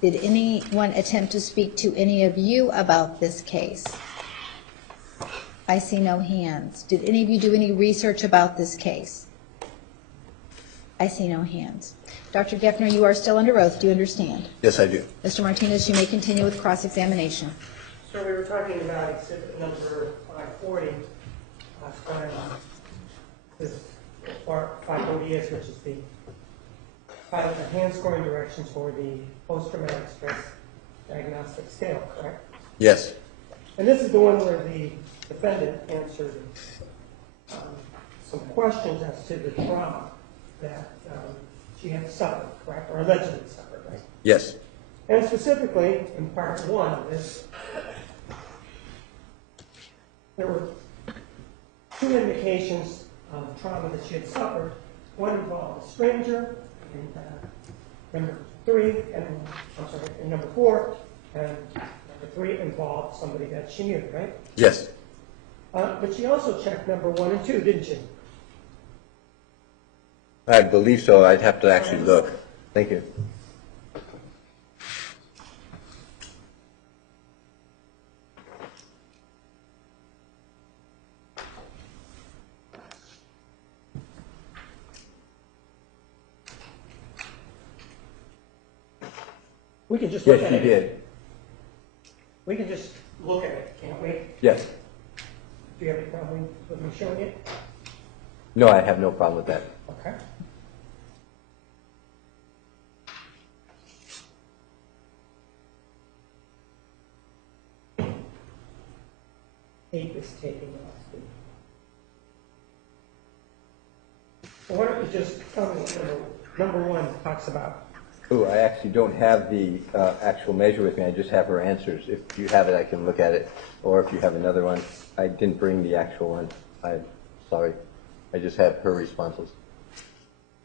Did anyone attempt to speak to any of you about this case? I see no hands. Did any of you do any research about this case? I see no hands. Dr. Geffner, you are still under oath. Do you understand? Yes, I do. Mr. Martinez, you may continue with cross-examination. So we were talking about exhibit number 540 last time. This is part 540 is, which is the hand scoring directions for the post-traumatic stress diagnostic scale, correct? Yes. And this is the one where the defendant answered some questions as to the trauma that she had suffered, correct? Or allegedly suffered, right? Yes. And specifically, in part one of this, there were two indications of trauma that she had suffered. One involved a stranger, and number four, and number three involved somebody that she knew, right? Yes. But she also checked number 1 and 2, didn't she? I believe so. I'd have to actually look. Thank you. We can just look Yes, at you it. did. We can just look at it, can't we? Yes. Do you have any problem with me showing it? No, I have no problem with that. Okay. Tape is taking off. So why don't you just tell me what number 1 talks about? Oh, I actually don't have the actual measure with me. I just have her answers. If you have it, I can look at it. Or if you have another one. I didn't bring the actual one. I'm sorry. I just have her responses.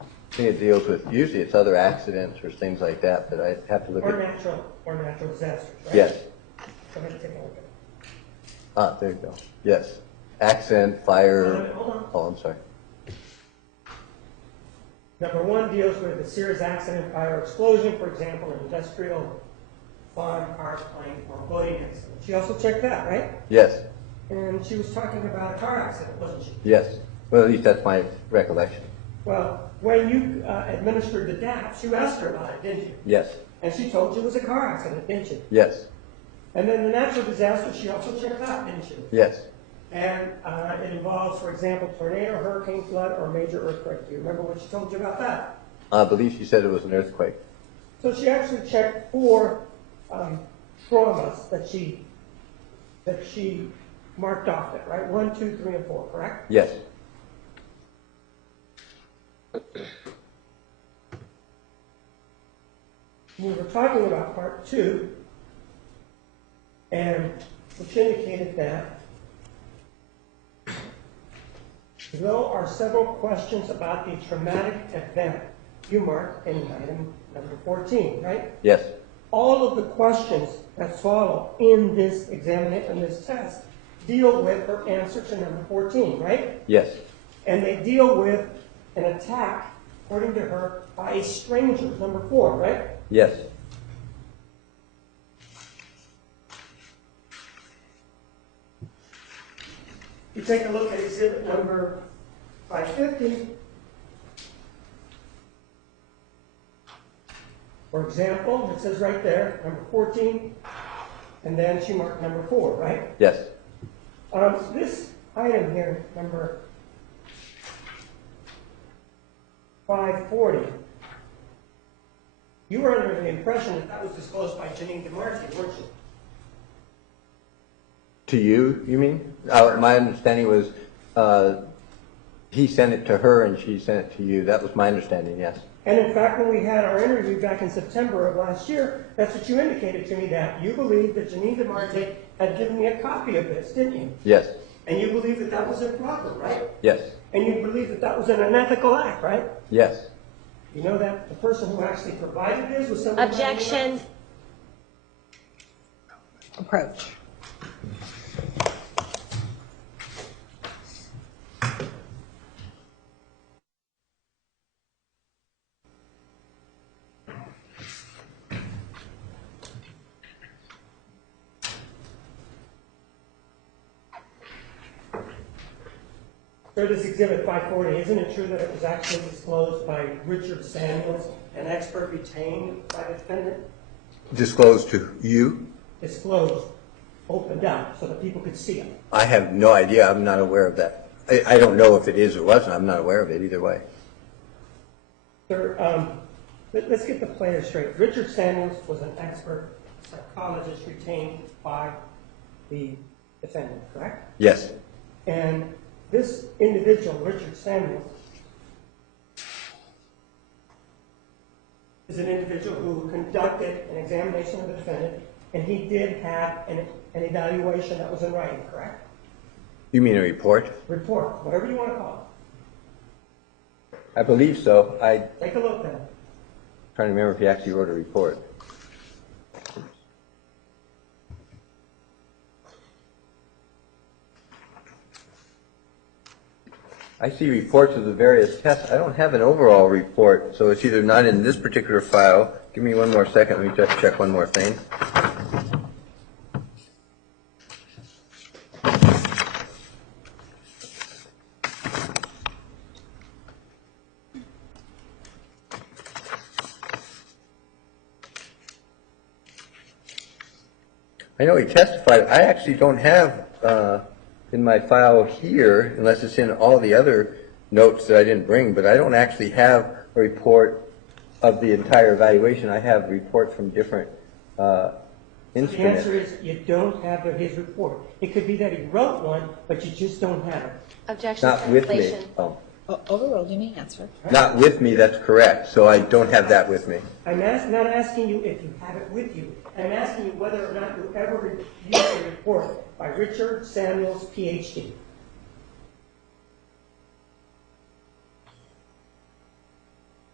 I think it deals with, usually it's other accidents or things like that, but I have to look Or at natural disasters, right? Yes. Go ahead and take a look at it. Ah, there you go. Yes. Accident, fire. Hold on. Oh, I'm sorry. Number 1 deals with a serious accident, fire, or explosion, for example, an industrial, farm, car, plane, or boating accident. She also checked that, right? Yes. And she was talking about a car accident, wasn't she? Yes. Well, at least that's my recollection. Well, when you administered the DAPs, you asked her about it, didn't you? Yes. And she told you it was a car accident, didn't she? Yes. And then the natural disaster, she also checked out, didn't she? Yes. And it involves, for example, tornado, hurricane, flood, or major earthquake. Do you remember what she told you about that? I believe she said it was an earthquake. So she actually checked 4 traumas that she marked off it, right? 1, 2, 3, and 4, correct? Yes. We were talking about part 2, and which indicated that there are several questions about the traumatic event you marked in item number 14, right? Yes. All of the questions that follow in this examination, in this test, deal with her answer to number 14, right? Yes. And they deal with an attack, according to her, by a stranger, number 4, right? Yes. You take a look at exhibit number 550. For example, it says right there, number 14, and then she marked number 4, right? Yes. This item here, number 540, you were under the impression that that was disclosed by Janine DeMarti, weren't you? To you, you mean? My understanding was he sent it to her and she sent it to you. That was my understanding, yes. And in fact, when we had our interview back in September of last year, that's what you indicated to me, that you believed that Janine DeMarti had given me a copy of this, didn't you? Yes. And you believe that that was improper, right? Yes. And you believe that that was an unethical act, right? Yes. You know that the person who actually provided this was somebody... Objection. Approach. For this exhibit 540, isn't it true that it was actually disclosed by Richard Samuels, an expert retained by the defendant? Disclosed to you? Disclosed, opened up, so that people could see it. I have no idea. I'm not aware of that. I don't know if it is or wasn't. I'm not aware of it either way. Sir, let's get the players straight. Richard Samuels was an expert psychologist retained by the defendant, correct? Yes. And this individual, Richard Samuels, is an individual who conducted an examination of the defendant, and he did have an evaluation that was in writing, correct? You mean a report? Report, whatever you want to call I believe so. it. Take a look then. Trying to remember if he actually wrote a report. I see reports of the various tests. I don't have an overall report, so it's either not in this particular file. Give me one more second. Let me just check one more thing. I know he testified. I actually don't have in my file here, unless it's in all the other notes that I didn't bring, but I don't actually have a report of the entire evaluation. I have reports from different instruments. The answer is you don't have his report. It could be that he wrote one, but you just don't have it. Objection, Not with me. translation. Oh. Overruled, you may answer. Not with me, that's correct. So I don't have that with me. I'm not asking you if you have it with you. I'm asking you whether or not you ever reviewed a report by Richard Samuels, Ph.D.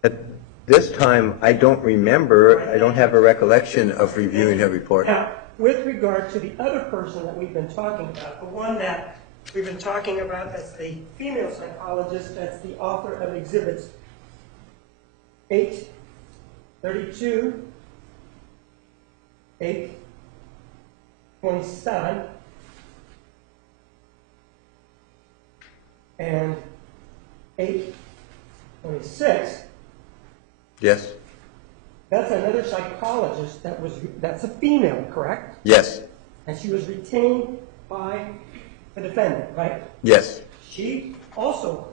At this time, I don't remember. I don't have a recollection of reviewing a report. Now, with regard to the other person that we've been talking about, the one that we've been talking about, that's the female psychologist, that's the author of exhibits 832, 827, and 826. Yes? That's another psychologist that's a female, correct? Yes. And she was retained by the defendant, right? Yes. She also,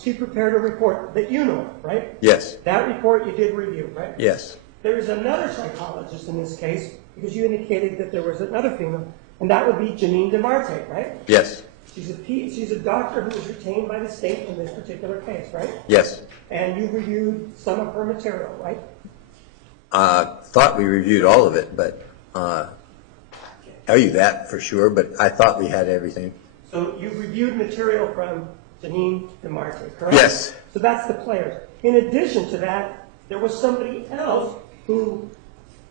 she prepared a report that you know of, right? Yes. That report you did review, right? Yes. There is another psychologist in this case, because you indicated that there was another female, and that would be Janine DeMarte, right? Yes. She's a doctor who was retained by the state in this particular case, right? Yes. And you reviewed some of her material, right? Thought we reviewed all of it, but tell you that for sure, but I thought we had everything. So you reviewed material from Janine DeMarte, correct? Yes. So that's the players. In addition to that, there was somebody else who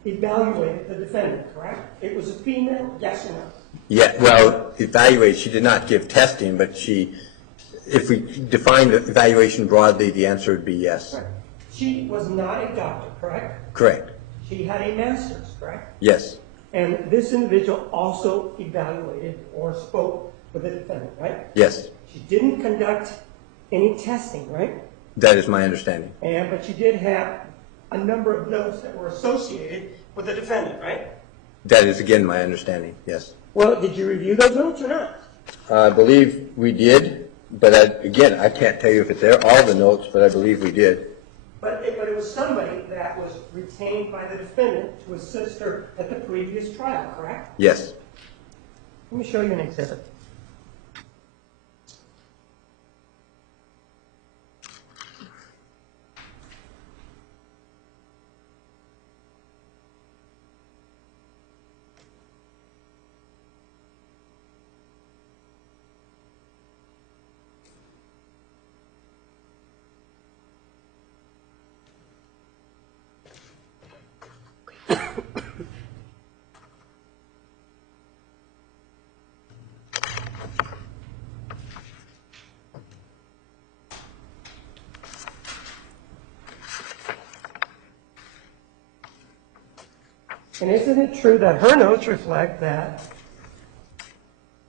evaluated the defendant, correct? It was a female, yes or no? Yeah, well, evaluate, she did not give testing, but if we define the evaluation broadly, the answer would be yes. Correct. She was not a doctor, correct? Correct. She had a master's, correct? Yes. And this individual also evaluated or spoke with the defendant, right? Yes. She didn't conduct any testing, right? That is my understanding. But she did have a number of notes that were associated with the defendant, right? That is, again, my understanding, yes. Well, did you review those notes or not? I believe we did, but again, I can't tell you if it's there, all the notes, but I believe we did. But it was somebody that was retained by the defendant to assist her at the previous trial, correct? Yes. Let me show you an exhibit. And isn't it true that her notes reflect that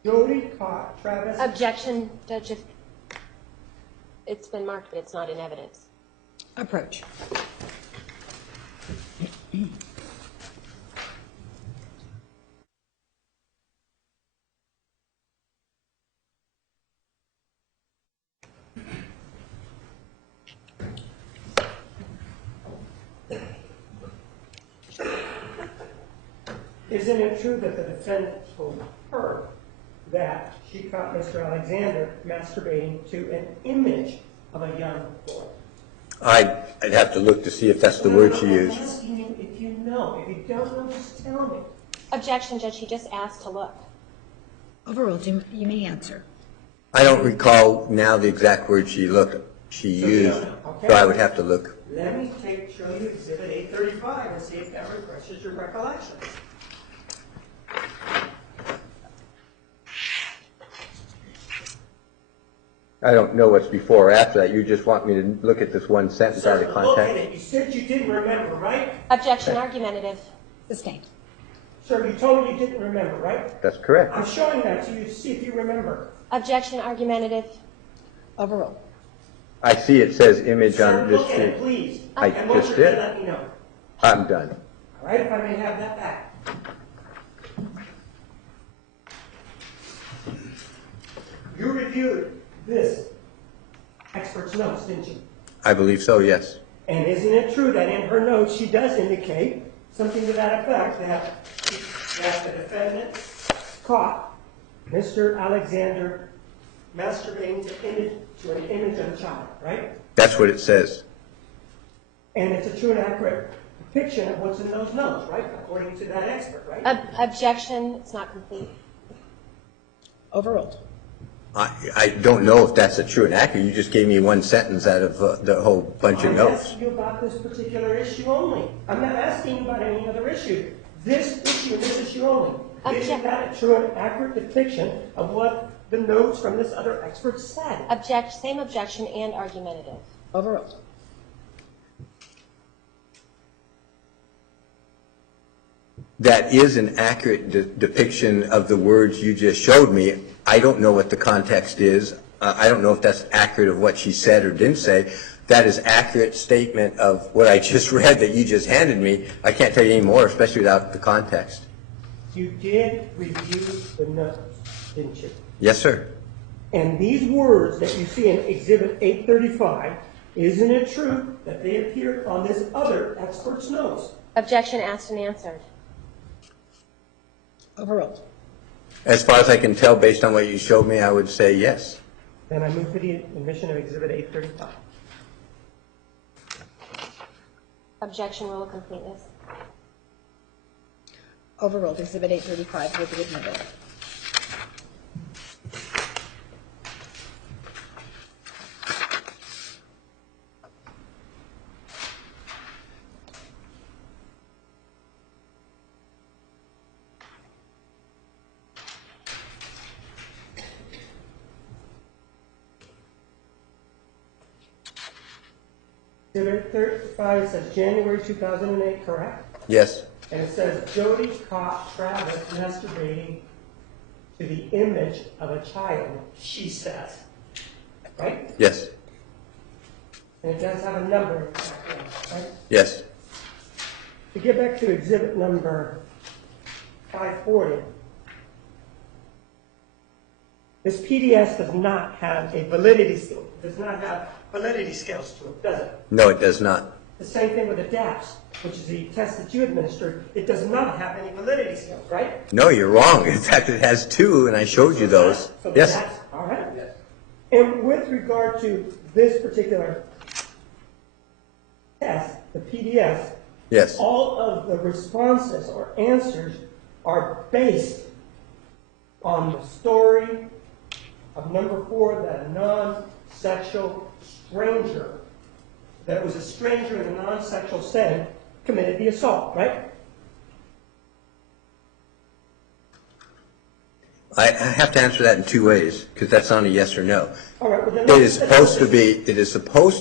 Jodi caught Travis? Objection, Judge. it's been marked, but it's not in evidence. Approach. Isn't it true that the defendant told her that she caught Mr. Alexander masturbating to an image of a young boy? I'd have to look to see if that's the word she I'm used. asking you if you know. If you don't know, just tell me. Objection, Judge, he just asked to look. Overruled. You may answer. I don't recall now the exact word she used, don't know, okay. so I would have to look. Let me show you Exhibit 835 and see if that refreshes your recollection. I don't know what's before or after that. You just want me to look at this one sentence out of Sir, look at context? it. You said you didn't remember, right? Objection, argumentative. Sustained. Sir, you told me you didn't remember, right? That's correct. I'm showing that to you to see if you remember. Objection, argumentative. Overruled. I see it says image Sir, on this look at it, sheet. please. I And once just you're done, did. let me know. I'm done. All right, if I may have that back. You reviewed this expert's notes, didn't you? I believe so, yes. And isn't it true that in her notes she does indicate something to that effect, that the defendant caught Mr. Alexander masturbating to an image of a child, right? That's what it says. And it's a true and accurate depiction of what's in those notes, right? According to that expert, right? Objection, it's not complete. Overruled. I don't know if that's a true and accurate. You just gave me one sentence out of the whole bunch of I'm notes. asking you about this particular issue only. I'm not asking you about any other issue. This issue and this issue only. Is that a true and accurate depiction of what the notes from this other expert said? Same objection and argumentative. Overruled. That is an accurate depiction of the words you just showed me. I don't know what the context is. I don't know if that's accurate of what she said or didn't say. That is accurate statement of what I just read that you just handed me. I can't tell you any more, especially without the context. You did review the notes, didn't you? Yes, sir. And these words that you see in Exhibit 835, isn't it true that they appeared on this other expert's notes? Objection asked and answered. Overruled. As far as I can tell, based on what you showed me, I would say yes. Then I move for the admission of Exhibit 835. Objection, rule of completeness. Overruled. Exhibit 835 will be admitted. Exhibit 35 says January 2008, correct? Yes. And it says Jodi caught Travis masturbating to the image of a child, she says. Right? Yes. And it does have a number in the background, right? Yes. To get back to exhibit number 540, this PDS does not have a validity scale. Does not have validity scales to it, does it? No, it does not. The same thing with the DAPS, which is the test that you administered. It does not have any validity scales, right? No, you're wrong. In fact, it has two, and I showed you those. So Yes. that's all right. And with regard to this particular test, the PDS, Yes. all of the responses or answers are based on the story of number 4, that a non-sexual stranger, that it was a stranger in a non-sexual setting, committed the assault, right? I have to answer that in two ways, because that's not a yes or no. All right, well, then It is supposed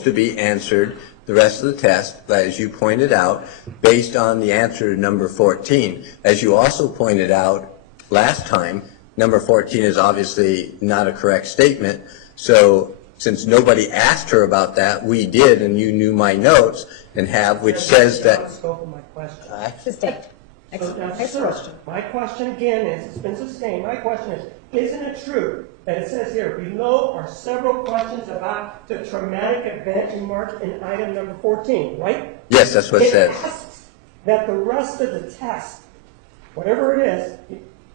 to be answered, the rest of the test, as you pointed out, based on the answer to number 14. As you also pointed out last time, number 14 is obviously not a correct statement, so since nobody asked her about that, we did, and you knew my notes, and have, which says That's not the that. scope of my question. Sustained. Next Sir, question. my question again is, it's been sustained, my question is, isn't it true that it says here, below are several questions about the traumatic event remarked in item number 14, right? Yes, that's what it says. asks that the rest of the test, whatever it is,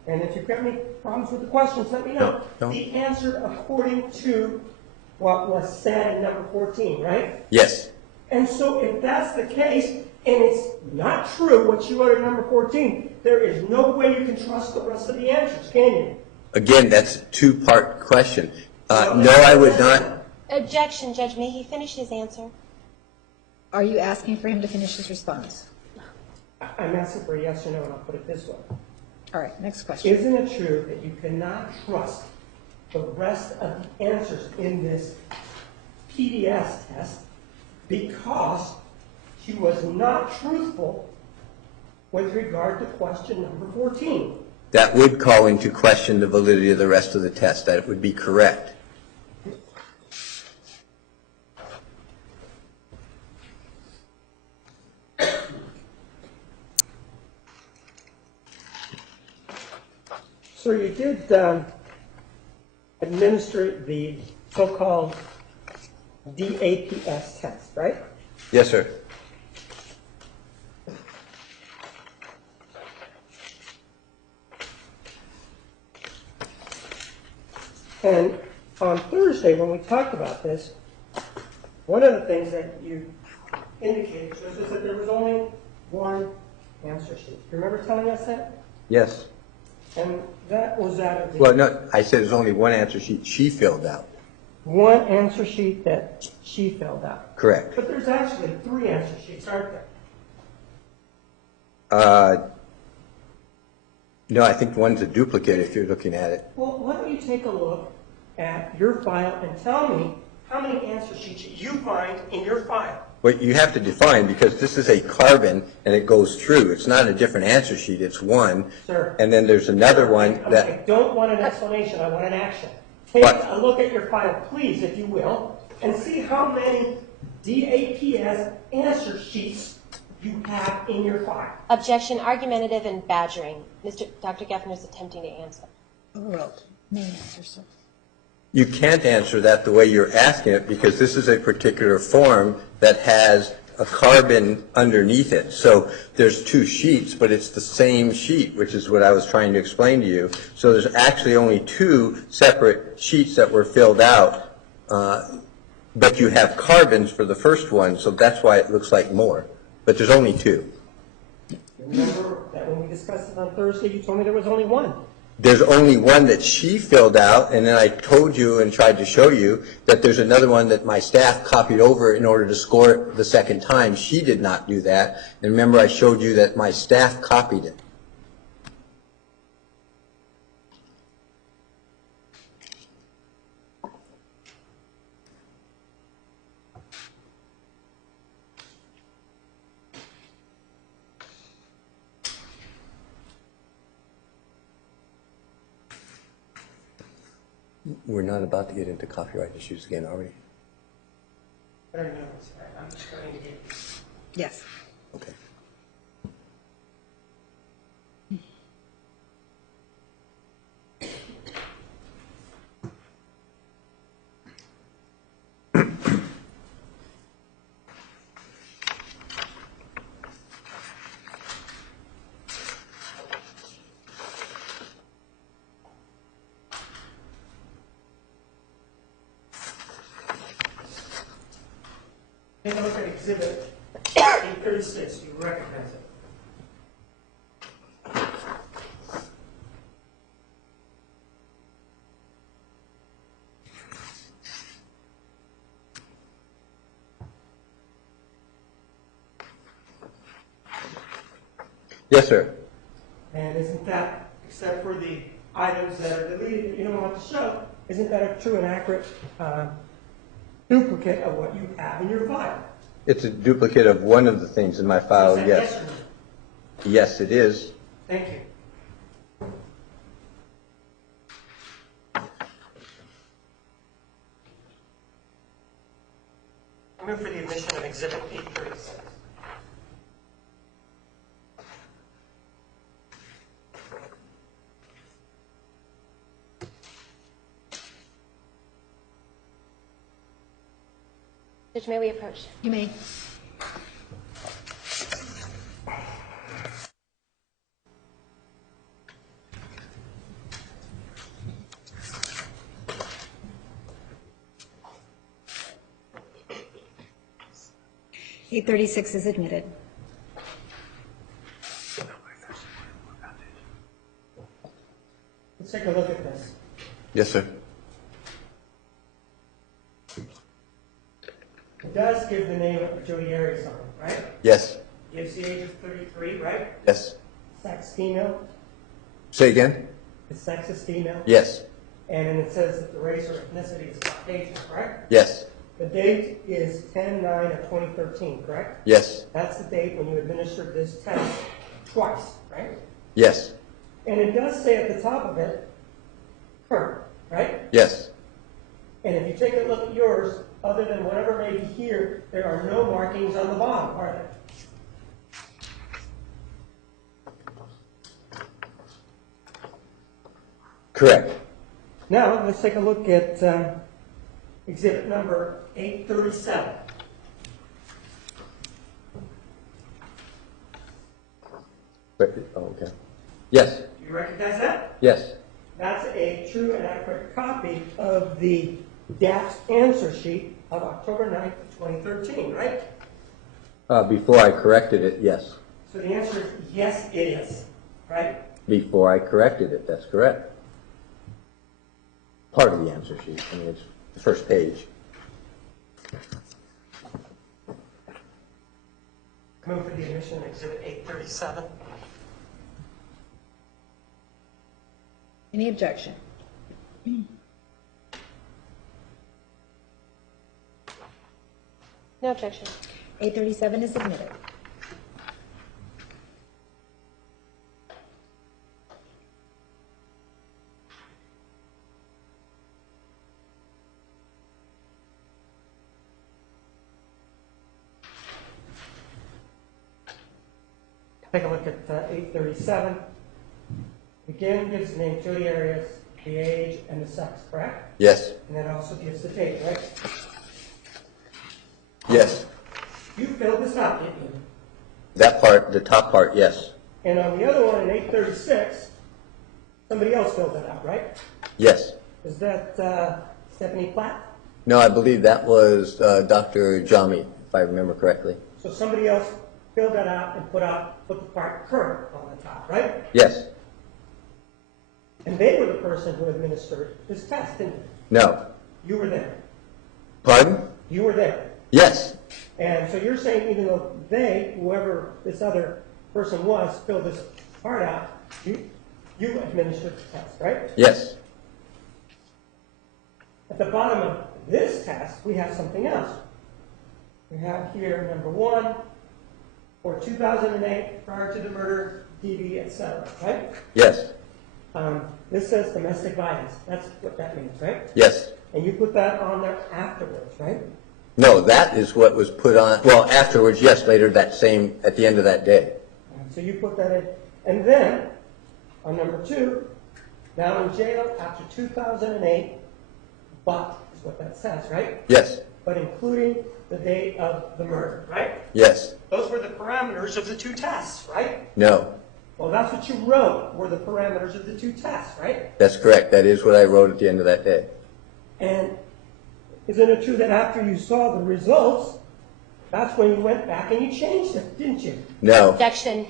and if you've got any problems with the questions, let me know. No. Be answered according to what was said in number 14, right? Yes. And so if that's the case, and it's not true what you wrote in number 14, there is no way you can trust the rest of the answers, can you? Again, that's a two-part question. No, I would not. Objection, Judge. May he finish his answer? Are you asking for him to finish his response? I'm asking for a yes or no, and I'll put it this way. All right, next question. Isn't it true that you cannot trust the rest of the answers in this PDS test because she was not truthful with regard to question number 14? That would call into question the validity of the rest of the test. That would be correct. So you did administer the so-called DAPS test, right? Yes, sir. And on Thursday, when we talked about this, one of the things that you indicated to us is that there was only one answer sheet. You remember telling us that? Yes. And that was out of the Well, no, I said there's only one answer sheet she filled out. one answer sheet that she filled out. Correct. But there's actually 3 answer sheets, aren't there? No, I think one's a duplicate if you're looking at it. Well, why don't you take a look at your file and tell me how many answer sheets you find in your file? Well, you have to define, because this is a carbon and it goes through. It's not a different answer sheet, it's one. Sir. And then there's another one I that, don't want an explanation, I want an action. Take What? a look at your file, please, if you will, and see how many DAPS answer sheets you have in your file. Objection, argumentative, and badgering. Dr. Geffner is attempting to answer. Overruled. May answer, sir. you can't answer that the way you're asking it, because this is a particular form that has a carbon underneath it. So there's 2 sheets, but it's the same sheet, which is what I was trying to explain to you. So there's actually only 2 separate sheets that were filled out, but you have carbons for the first one, so that's why it looks like more. But there's only 2. Remember that when we discussed it on Thursday, you told me there was only one. There's only one that she filled out, and then I told you and tried to show you that there's another one that my staff copied over in order to score it the second time. She did not do that. And remember, I showed you that my staff copied it. We're not about to get into copyright issues again, are we? I don't know, I'm just trying to get. Yes. Okay. Take a look at Exhibit 836, do you recognize it? Yes, sir. And isn't that, except for the items that are deleted that you don't want to show, isn't that a true and accurate duplicate of what you have in your file? It's a duplicate of one of the things in my file, Is that yes. or no? Yes, it is. Thank you. I move for the admission of Exhibit 836. Judge, may we approach? You may. Eight 36 is admitted. Let's take a look at this. Yes, sir. It does give the name of Jodi Arias on it, right? Yes. Gives the age of 33, right? Yes. Sex female. Say again? The sex is female. Yes. And then it says that the race or ethnicity is Caucasian, correct? Yes. The date is 10/9 of 2013, correct? Yes. That's the date when you administered this test twice, right? Yes. And it does say at the top of it, current, right? Yes. And if you take a look at yours, other than whatever may be here, there are no markings on the bottom, are there? Correct. Now, let's take a look at exhibit number 837. Okay. Yes. Do you recognize that? Yes. That's a true and accurate copy of the DAPS answer sheet of October 9th of 2013, right? Before I corrected it, yes. So the answer is yes, it is, right? Before I corrected it, that's correct. Part of the answer sheet. I mean, it's the first page. Move for the admission of exhibit 837. Any objection? No objection. 837 is admitted. Take a look at 837. Again, gives the name Jodi Arias, the age, and the sex, correct? Yes. And then also gives the date, right? Yes. You filled this out, didn't you? That part, the top part, yes. And on the other one, in 836, somebody else filled that out, right? Yes. Is that Stephanie Platt? No, I believe that was Dr. Jami, if I remember correctly. So somebody else filled that out and put the part current on the top, right? Yes. And they were the person who administered this test, didn't they? No. You were there. Pardon? You were there. Yes. And so you're saying even though they, whoever this other person was, filled this part out, you administered the test, right? Yes. At the bottom of this test, we have something else. We have here number 1, for 2008, prior to the murder, DV, etc., right? Yes. This says domestic violence. That's what that means, right? Yes. And you put that on there afterwards, right? No, that is what was put on, well, afterwards, yes, later that same, at the end of that day. So you put that in. And then, on number 2, now in jail after 2008, but is what that says, right? Yes. But including the date of the murder, right? Yes. Those were the parameters of the 2 tests, right? No. Well, that's what you wrote, were the parameters of the 2 tests, right? That's correct. That is what I wrote at the end of that day. And isn't it true that after you saw the results, that's when you went back and you changed it, didn't you? No. Objection.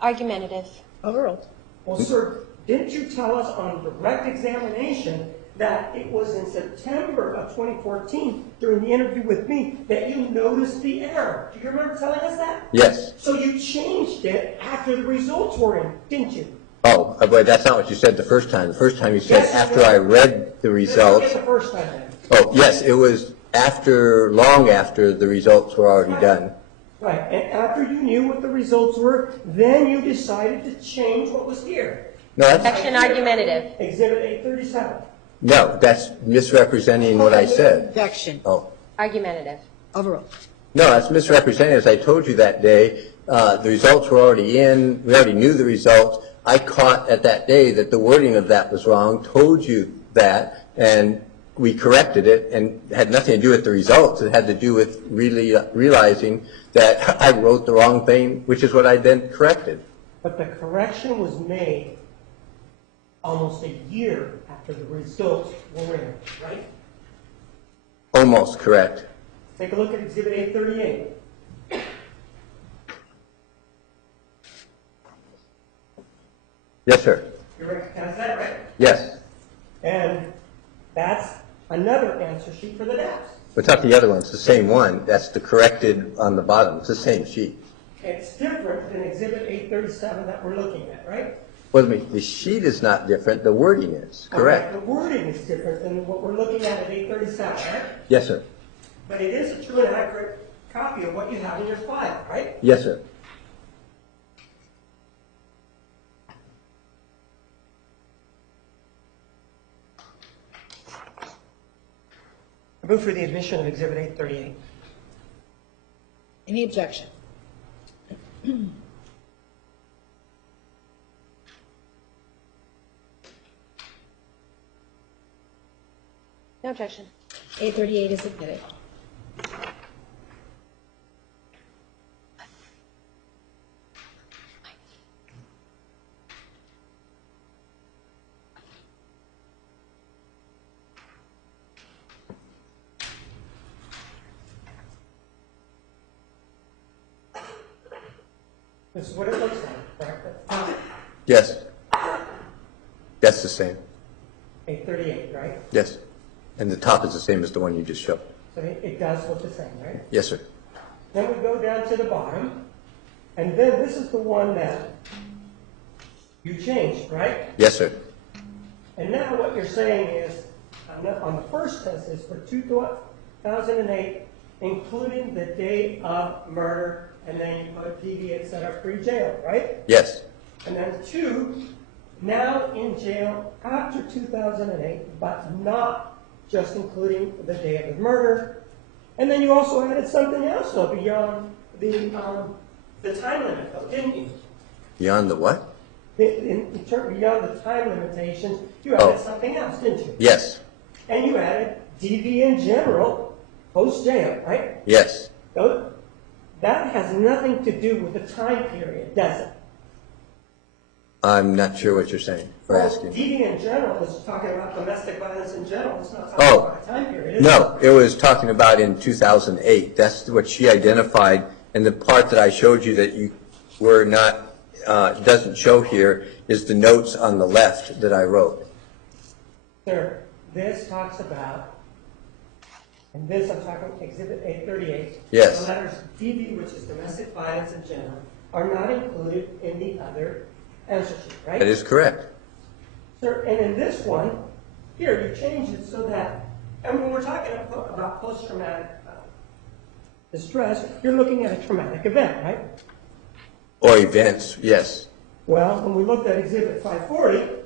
Argumentative. Overruled. Well, sir, didn't you tell us on direct examination that it was in September of 2014, during the interview with me, that you noticed the error? Do you remember telling us that? Yes. So you changed it after the results were in, didn't you? Oh, but that's not what you said the first time. The first time you said Yes, after you did. I read the results. Let's look at the first time then. Oh, yes, it was long after the results were already done. Right, and after you knew what the results were, then you decided to change what was here. No, that's, Objection argumentative. Exhibit 837. no, that's misrepresenting what I said. Objection. Oh, Argumentative. Overruled. No, that's misrepresenting. As I told you that day, the results were already in. We already knew the results. I caught at that day that the wording of that was wrong, told you that, and we corrected it, and it had nothing to do with the results. It had to do with really realizing that I wrote the wrong thing, which is what I then corrected. But the correction was made almost a year after the results were in, right? Almost correct. Take a look at Exhibit 838. Yes, sir. You recognize that, right? Yes. And that's another answer sheet for the DAPS. What's not the other one? It's the same one. That's the corrected on the bottom. It's the same sheet. It's different than Exhibit 837 that we're looking at, right? Well, the sheet is not different. The wording is. Correct. The wording is different than what we're looking at 837, right? Yes, sir. But it is a true and accurate copy of what you have in your file, right? Yes, sir. I move for the admission of Exhibit 838. Any objection? No objection. 838 is admitted. This is what it looks like, correct? Yes. That's the same. 838, right? Yes. And the top is the same as the one you just showed. So it does look the same, right? Yes, sir. Then we go down to the bottom, and then this is the one that you changed, right? Yes, sir. And now what you're saying is, on the first test is for 2008, including the date of murder, and then you put PV, et cetera, pre-jail, right? Yes. And then 2, now in jail after 2008, but not just including the day of the murder. And then you also added something else, though, beyond the time limit, though, didn't you? Beyond the what? Beyond the time limitations, you added something else, didn't you? Yes. And you added DV in general, post-jail, right? Yes. So that has nothing to do with the time period, does it? I'm not sure what you're saying or asking. DV in general is talking about domestic violence in general. It's not talking about a time period, is it? No, it was talking about in 2008. That's what she identified. And the part that I showed you that you were not, doesn't show here is the notes on the left that I wrote. Sir, this talks about, and this I'm talking Exhibit 838. Yes. The letters DV, which is domestic violence in general, are not included in the other answer sheet, right? That is correct. Sir, and in this one, here, you changed it so that, and when we're talking about post-traumatic distress, you're looking at a traumatic event, right? Or events, yes. Well, when we looked at Exhibit 540,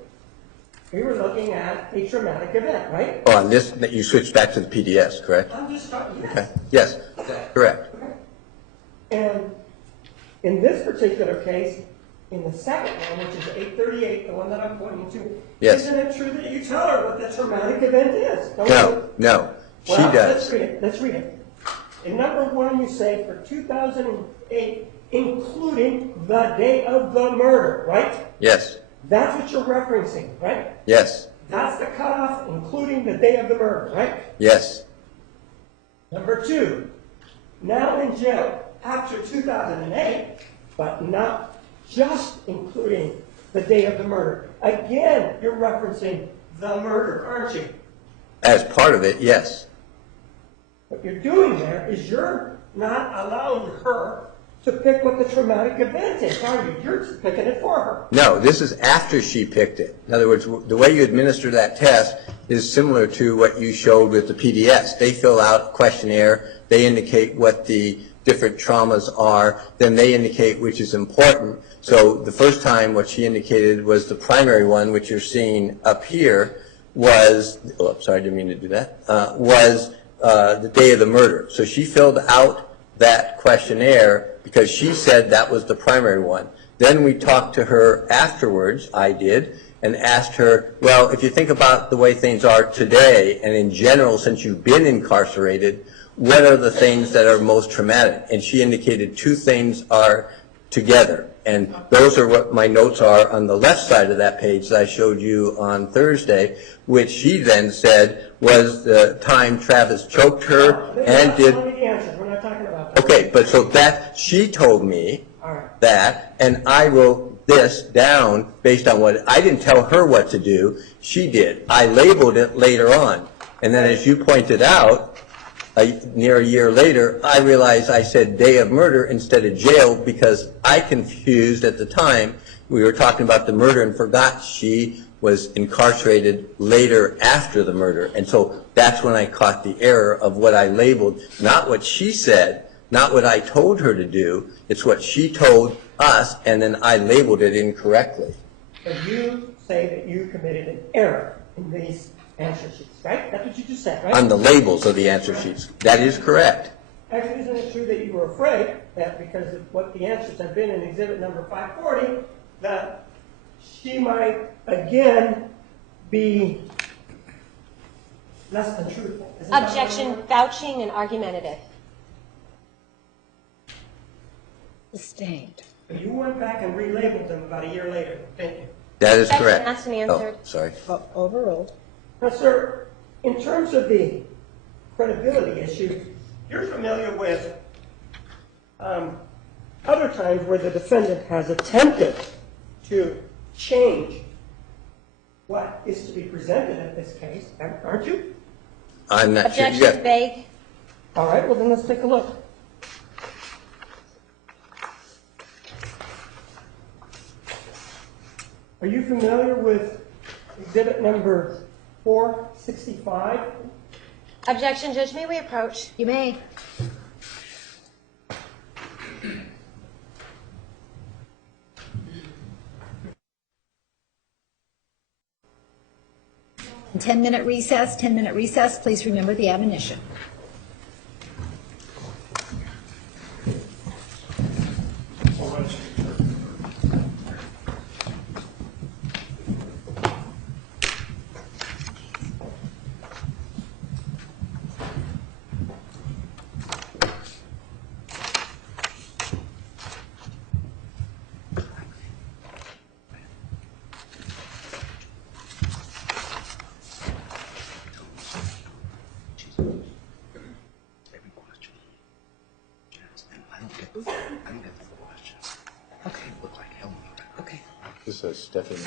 we were looking at a traumatic event, right? Oh, on this, you switched back to the PDS, correct? I'm just talking, yes. Okay. Yes, correct. And in this particular case, in the second one, which is 838, the one that I'm pointing to, Yes. isn't it true that you tell her what the traumatic event is? Don't No, you? no, she Well, does. Let's read it. In number 1, you say for 2008, including the day of the murder, right? Yes, That's what you're referencing, right? yes, That's the cutoff, including the day of the murder, right? yes, Number 2, now in jail after 2008, but not just including the day of the murder. Again, you're referencing the murder, aren't you? as part of it, yes. What you're doing there is you're not allowing her to pick what the traumatic event is, are you? You're picking it for her. No, this is after she picked it. In other words, the way you administer that test is similar to what you showed with the PDS. They fill out a questionnaire, they indicate what the different traumas are, then they indicate which is important. So the first time what she indicated was the primary one, which you're seeing up here, was, oh, sorry, I didn't mean to do that, was the day of the murder. So she filled out that questionnaire because she said that was the primary one. Then we talked to her afterwards, I did, and asked her, well, if you think about the way things are today, and in general, since you've been incarcerated, what are the things that are most traumatic? And she indicated two things are together. And those are what my notes are on the left side of that page that I showed you on Thursday, which she then said was the time Travis choked her and did. Tell me the answers. We're not talking about that. Okay, but so that she told me that, and I wrote this down based on what I didn't tell her what to do. She did. I labeled it later on, and then as you pointed out, near a year later, I realized I said day of murder instead of jail because I confused at the time. We were talking about the murder and forgot she was incarcerated later after the murder. And so that's when I caught the error of what I labeled, not what she said, not what I told her to do. It's what she told us, and then I labeled it incorrectly. So you say that you committed an error in these answer sheets, right? That's what you just said, right? On the labels of the answer sheets. That is correct. Actually, isn't it true that you were afraid that because of what the answers have been in exhibit number 540, that she might again be less than truthful? Isn't that Objection, what vouching, and argumentative. Sustained. you went back and relabeled them about a year later, didn't you? That is Objection, correct. that's been answered. Oh, sorry. Overruled. Now, sir, in terms of the credibility issue, you're familiar with other times where the defendant has attempted to change what is to be presented in this case, aren't you? I'm not sure. Objection, vague. All right, well then let's take a look. Are you familiar with exhibit number 465? Objection, Judge, may we approach? You may. And 10-minute recess, 10-minute recess. Please remember the admonition. This is Stephanie.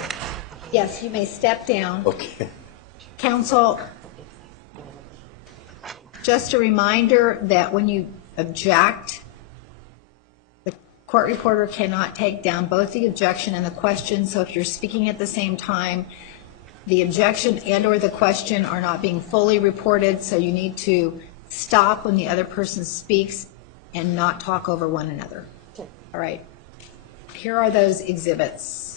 Yes, you may step down. Okay. Counsel, just a reminder that when you object, the court reporter cannot take down both the objection and the question. So if you're speaking at the same time, the objection and or the question are not being fully reported, so you need to stop when the other person speaks and not talk over one another. All right. Here are those exhibits.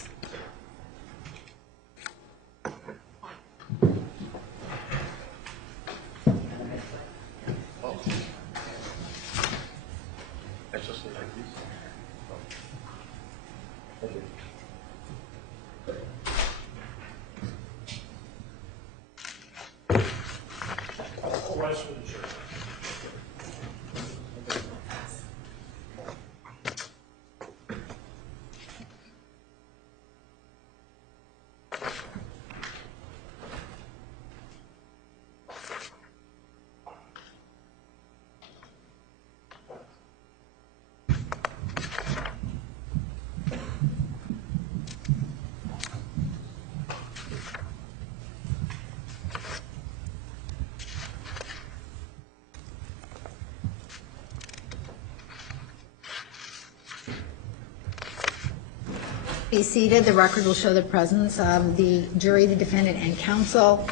Be seated. The record will show the presence of the jury, the defendant, and counsel.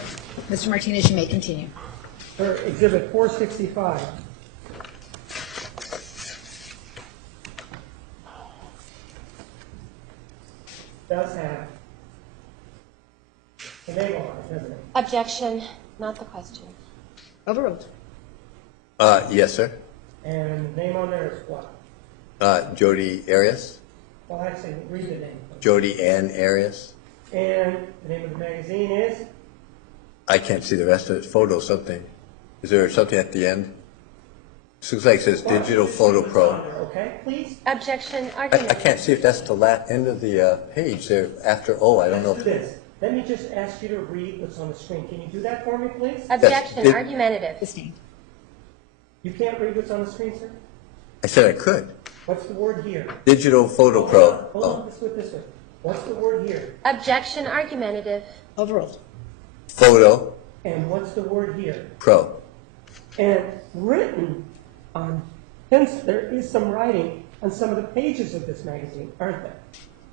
Mr. Martinez, you may continue. Sir, exhibit 465. Does have the name on it, doesn't it? Objection, not the question. Overruled. Yes, sir. And the name on there is what? Jodi Arias. Well, actually, read the name. Jodi Ann Arias. And the name of the magazine is? I can't see the rest of it. Photo something. Is there something at the end? This looks like it says Digital Photo What's Pro. on there, okay, please? Objection, I argument. can't see if that's the end of the page there after O. I don't know. Let's do this. Let me just ask you to read what's on the screen. Can you do that for me, please? Objection, Yes. argumentative. Sustained. You can't read what's on the screen, sir? I said I could. What's the word here? Digital Photo Pro. Hold on, let's do it this way. What's the word here? Objection, argumentative. Overruled. Photo And what's the word here? Pro. And written on, hence there is some writing on some of the pages of this magazine, aren't there?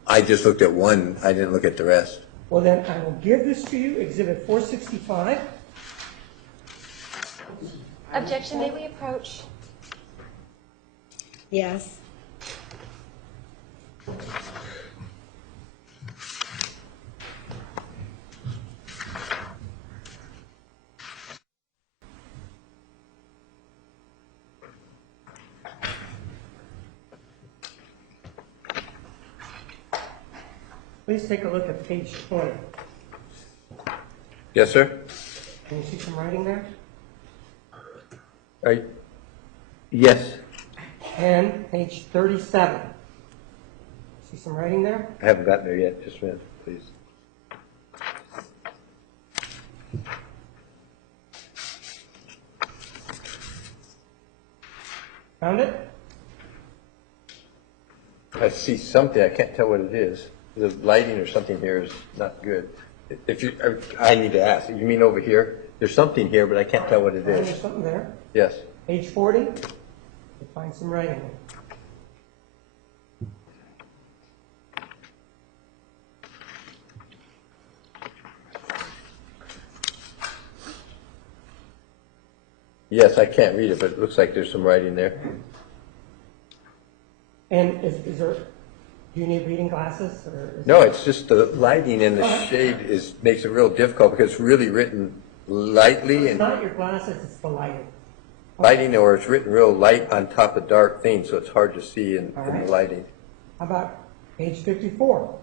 I just looked at one. I didn't look at the rest. Well, then I will give this to you, Exhibit 465. Objection, may we approach? Yes. Please take a look at page 20. Yes, sir. Can you see some writing there? Yes. And page 37. See some writing there? I haven't gotten there yet. Just a minute, please. Found it? I see something. I can't tell what it is. The lighting or something here is not good. If you, I need to ask. You mean over here? There's something here, but I can't tell what it There's is. something there. Yes. Page 40. You find some writing. Yes, I can't read it, but it looks like there's some writing there. And is there, do you need reading glasses? Or is No, it's just the lighting and the shade makes it real difficult because it's really written lightly It's and not your glasses, it's the lighting. or it's written real light on top of dark things, so it's hard to see in the lighting. How about page 54?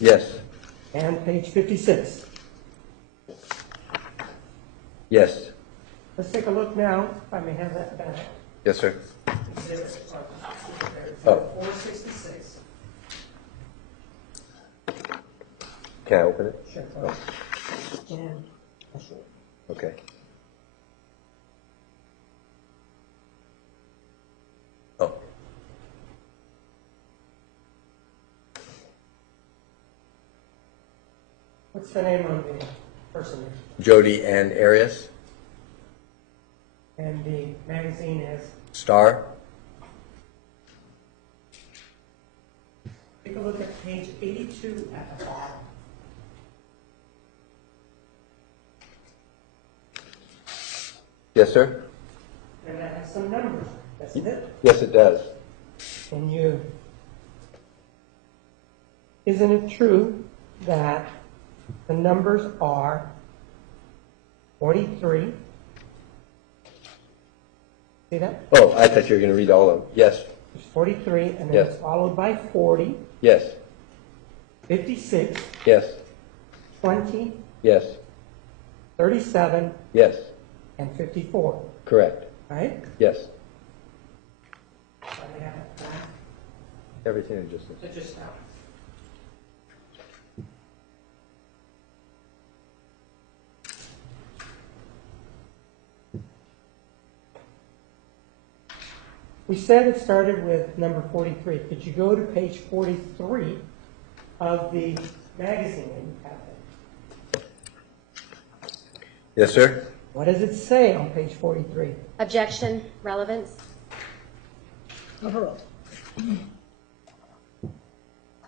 Yes. And page 56. Yes. Let's take a look now, if I may have that back. Yes, sir. Exhibit Oh. 466. Can I open it? Sure. And, Okay. Oh. what's the name on the person there? Jodi Ann Arias. And the magazine is? Star. Take a look at page 82 at the bottom. Yes, sir. And that has some numbers, doesn't it? Yes, it does. And you, isn't it true that the numbers are 43? See that? Oh, I thought you were going to read all of them. Yes. There's 43, and then Yes. it's followed by 40, Yes. 56, Yes. 20, Yes. 37, Yes. and 54. Correct. Right? Yes. So I have it back. Everything is just So just now. We said it started with number 43. Could you go to page 43 of the magazine that you have there? Yes, sir. What does it say on page 43? Objection, relevance. Overruled.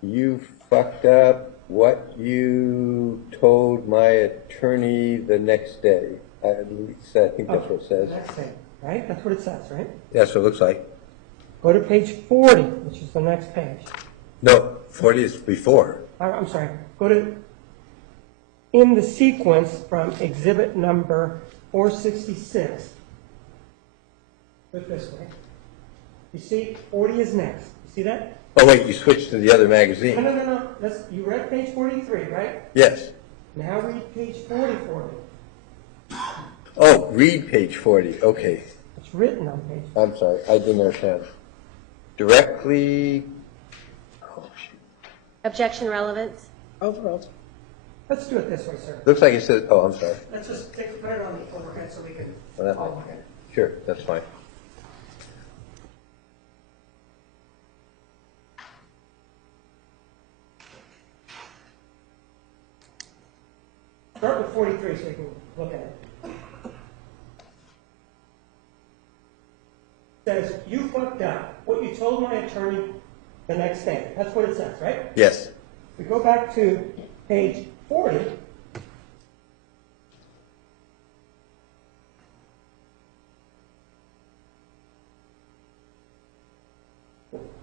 You fucked up what you told my attorney the next day. At least I think that's what it says. Next thing, right? That's what it says, right? That's what it looks like. Go to page 40, which is the next page. No, 40 is before. I'm sorry. Go to in the sequence from exhibit number 466. Put it this way. You see, 40 is next. You see that? Oh, wait, you switched to the other magazine. No. You read page 43, right? Yes. Now read page 40 for me. Oh, read page 40. Okay. It's written on page 40. I'm sorry. I didn't understand. Directly. Oh, shoot. Objection relevance. Overruled. Let's do it this way, sir. Looks like it says, oh, I'm sorry. Let's just put it on the overhead so we can Well, that- all look at it. Sure, that's fine. Start with 43 so you can look at it. It says, you fucked up what you told my attorney the next day. That's what it says, right? Yes. We go back to page 40.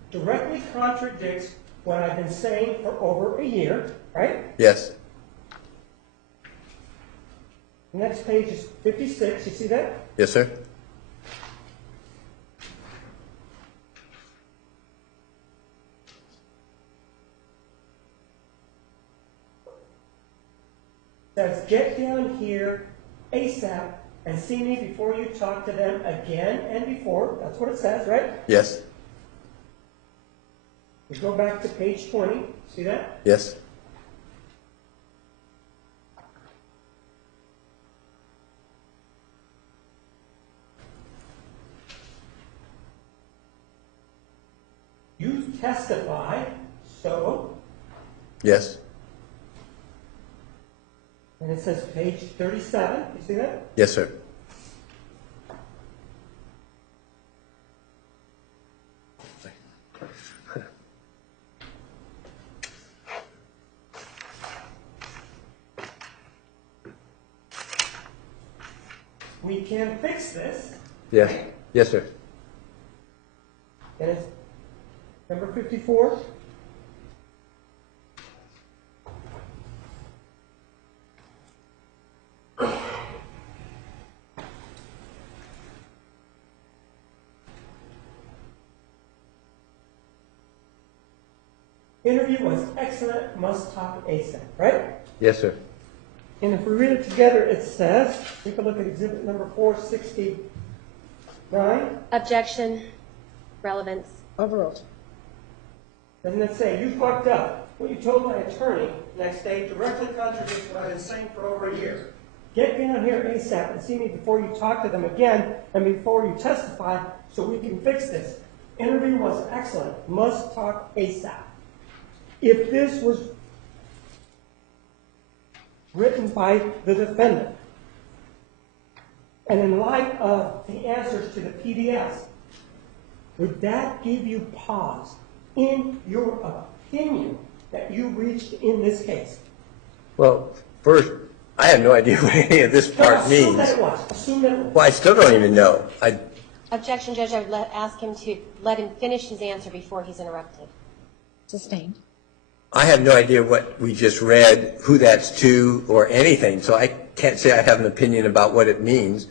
Directly contradicts what I've been saying for over a year, right? Yes. The next page is 56. You see that? Yes, sir. Says, get down here ASAP and see me before you talk to them again and before. That's what it says, right? Yes. We go back to page 20. See that? Yes. You testify, so, Yes. and it says page 37. You see that? Yes, sir. We can fix this. Yes. Yes, sir. And it's number 54. Interview was excellent, must talk ASAP, right? Yes, sir. And if we read it together, it says, take a look at exhibit number 469. Objection relevance. Overruled. Doesn't it say, you fucked up? What you told my attorney next day directly contradicts what I've been saying for over a year. Get down here ASAP and see me before you talk to them again and before you testify so we can fix this. Interview was excellent. Must talk ASAP. If this was written by the defendant, and in light of the answers to the PDS, would that give you pause in your opinion that you reached in this case? Well, first, I have no idea what any of this part Assume means. that it was. Assume that it was. Well, I still don't even know. Objection, Judge. I would ask him to let him finish his answer before he's interrupted. Sustained. I have no idea what we just read, who that's to, or anything, so I can't say I have an opinion about what it means.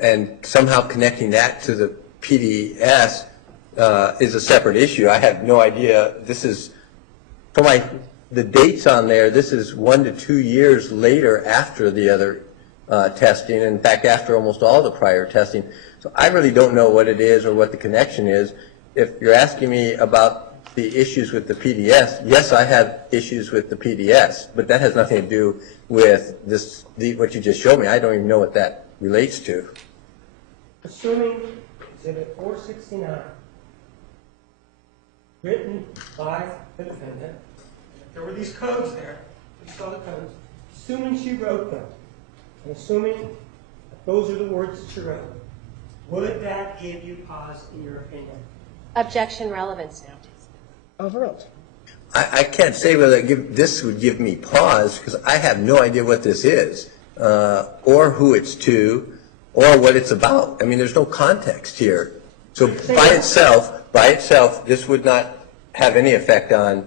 And somehow connecting that to the PDS is a separate issue. I have no idea. This is, for the dates on there, this is 1 to 2 years later after the other testing, in fact, after almost all the prior testing. So I really don't know what it is or what the connection is. If you're asking me about the issues with the PDS, yes, I have issues with the PDS, but that has nothing to do with this, what you just showed me. I don't even know what that relates to. Assuming exhibit 469, written by the defendant, there were these codes there. We saw the codes. Assuming she wrote them, and assuming that those are the words that she wrote, would that give you pause in your opinion? Objection relevance now. Overruled. I can't say whether this would give me pause, because I have no idea what this is, or who it's to, or what it's about. I mean, there's no context here. So by itself, this would not have any effect on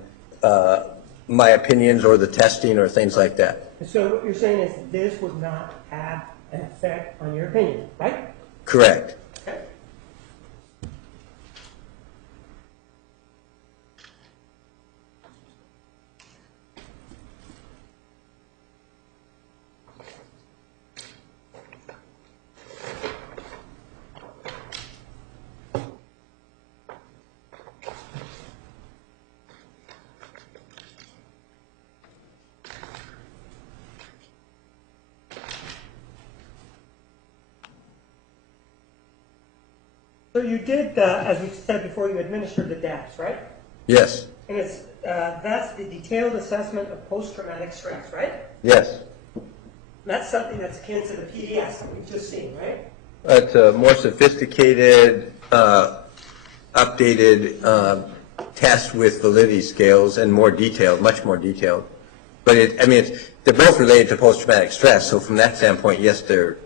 my opinions or the testing or things like that. So what you're saying is this would not have an effect on your opinion, right? Correct. Okay. So you did, as we said before, you administered the DAPS, right? Yes. And that's the detailed assessment of post-traumatic stress, right? Yes. That's something that's akin to the PDS that we've just seen, right? It's a more sophisticated, updated test with validity scales and more detailed, much more detailed. But they're both related to post-traumatic stress, so from that standpoint, yes, They're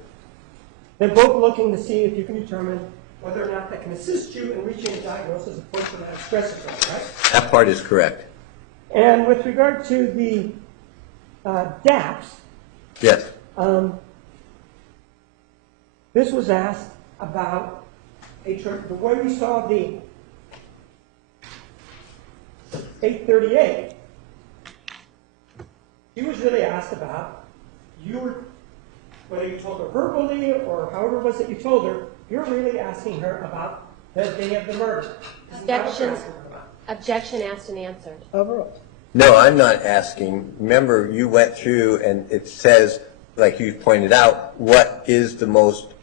both looking to see if you can determine whether or not that can assist you in reaching a diagnosis of post-traumatic stress disorder, right? that part is correct. And with regard to the DAPS, Yes. this was asked about the way we saw the 838. She was really asked about whether you told her verbally or however it was that you told her. You're really asking her about the day of the murder. Isn't that what you're asking her about? Objection asked and answered. Overruled. No, I'm not asking. Remember, you went through and it says, like you pointed out, what is the most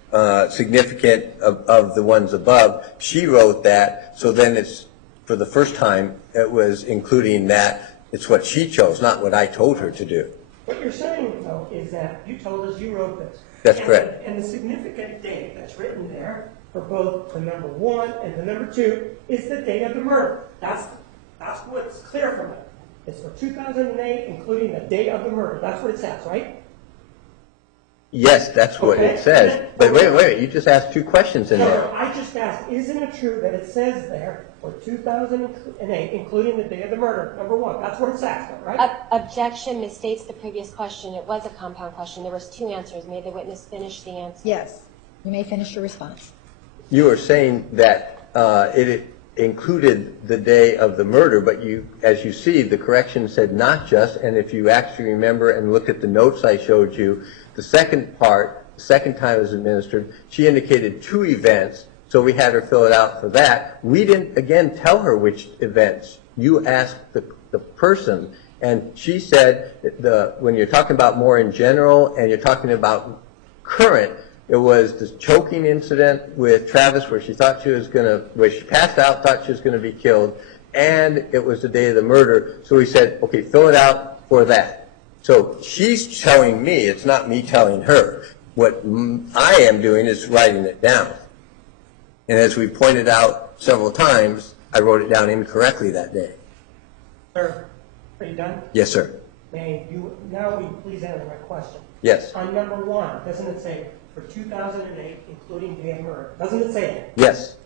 significant of the ones above. She wrote that, so then it's, for the first time, it was including that. It's what she chose, not what I told her to do. What you're saying, though, is that you told us you wrote this. That's correct. And the significant date that's written there for both the number 1 and the number 2 is the date of the murder. That's what's clear from it. It's for 2008, including the date of the murder. That's what it says, right? Yes, that's what Okay. it says. But wait, you just asked 2 questions in there. No, I just asked, isn't it true that it says there for 2008, including the day of the murder, number 1? That's what it says, right? Objection misstates the previous question. It was a compound question. There was 2 answers. May the witness finish the answer. Yes. You may finish your response. You were saying that it included the day of the murder, but as you see, the correction said not just, and if you actually remember and look at the notes I showed you, the second part, the second time it was administered, she indicated 2 events, so we had her fill it out for that. We didn't, again, tell her which events. You asked the person, and she said when you're talking about more in general and you're talking about current, it was this choking incident with Travis where she where she passed out, thought she was going to be killed, and it was the day of the murder. So we said, okay, fill it out for that. So she's telling me, it's not me telling her. What I am doing is writing it down. And as we pointed out several times, I wrote it down incorrectly that day. Sir, are you done? Yes, sir. Now will you please answer my question? Yes. On number 1, doesn't it say for 2008, including day of murder? Doesn't it say that? Yes.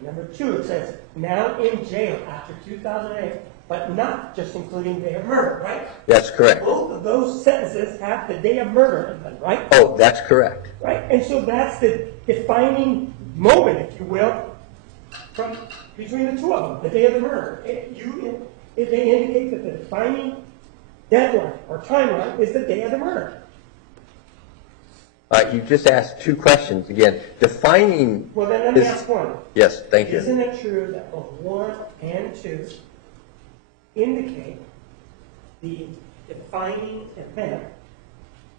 Number 2, it says now in jail after 2008, but not just including day of murder, right? That's correct. Both of those sentences have the day of murder in them, right? Oh, that's correct. Right, and so that's the defining moment, if you will, between the 2 of them, the day of the murder. They indicate that the defining deadline or timeline is the day of the murder. You just asked 2 questions. Again, defining... Well, then let me ask one. Yes, thank you. Isn't it true that both 1 and 2 indicate the defining event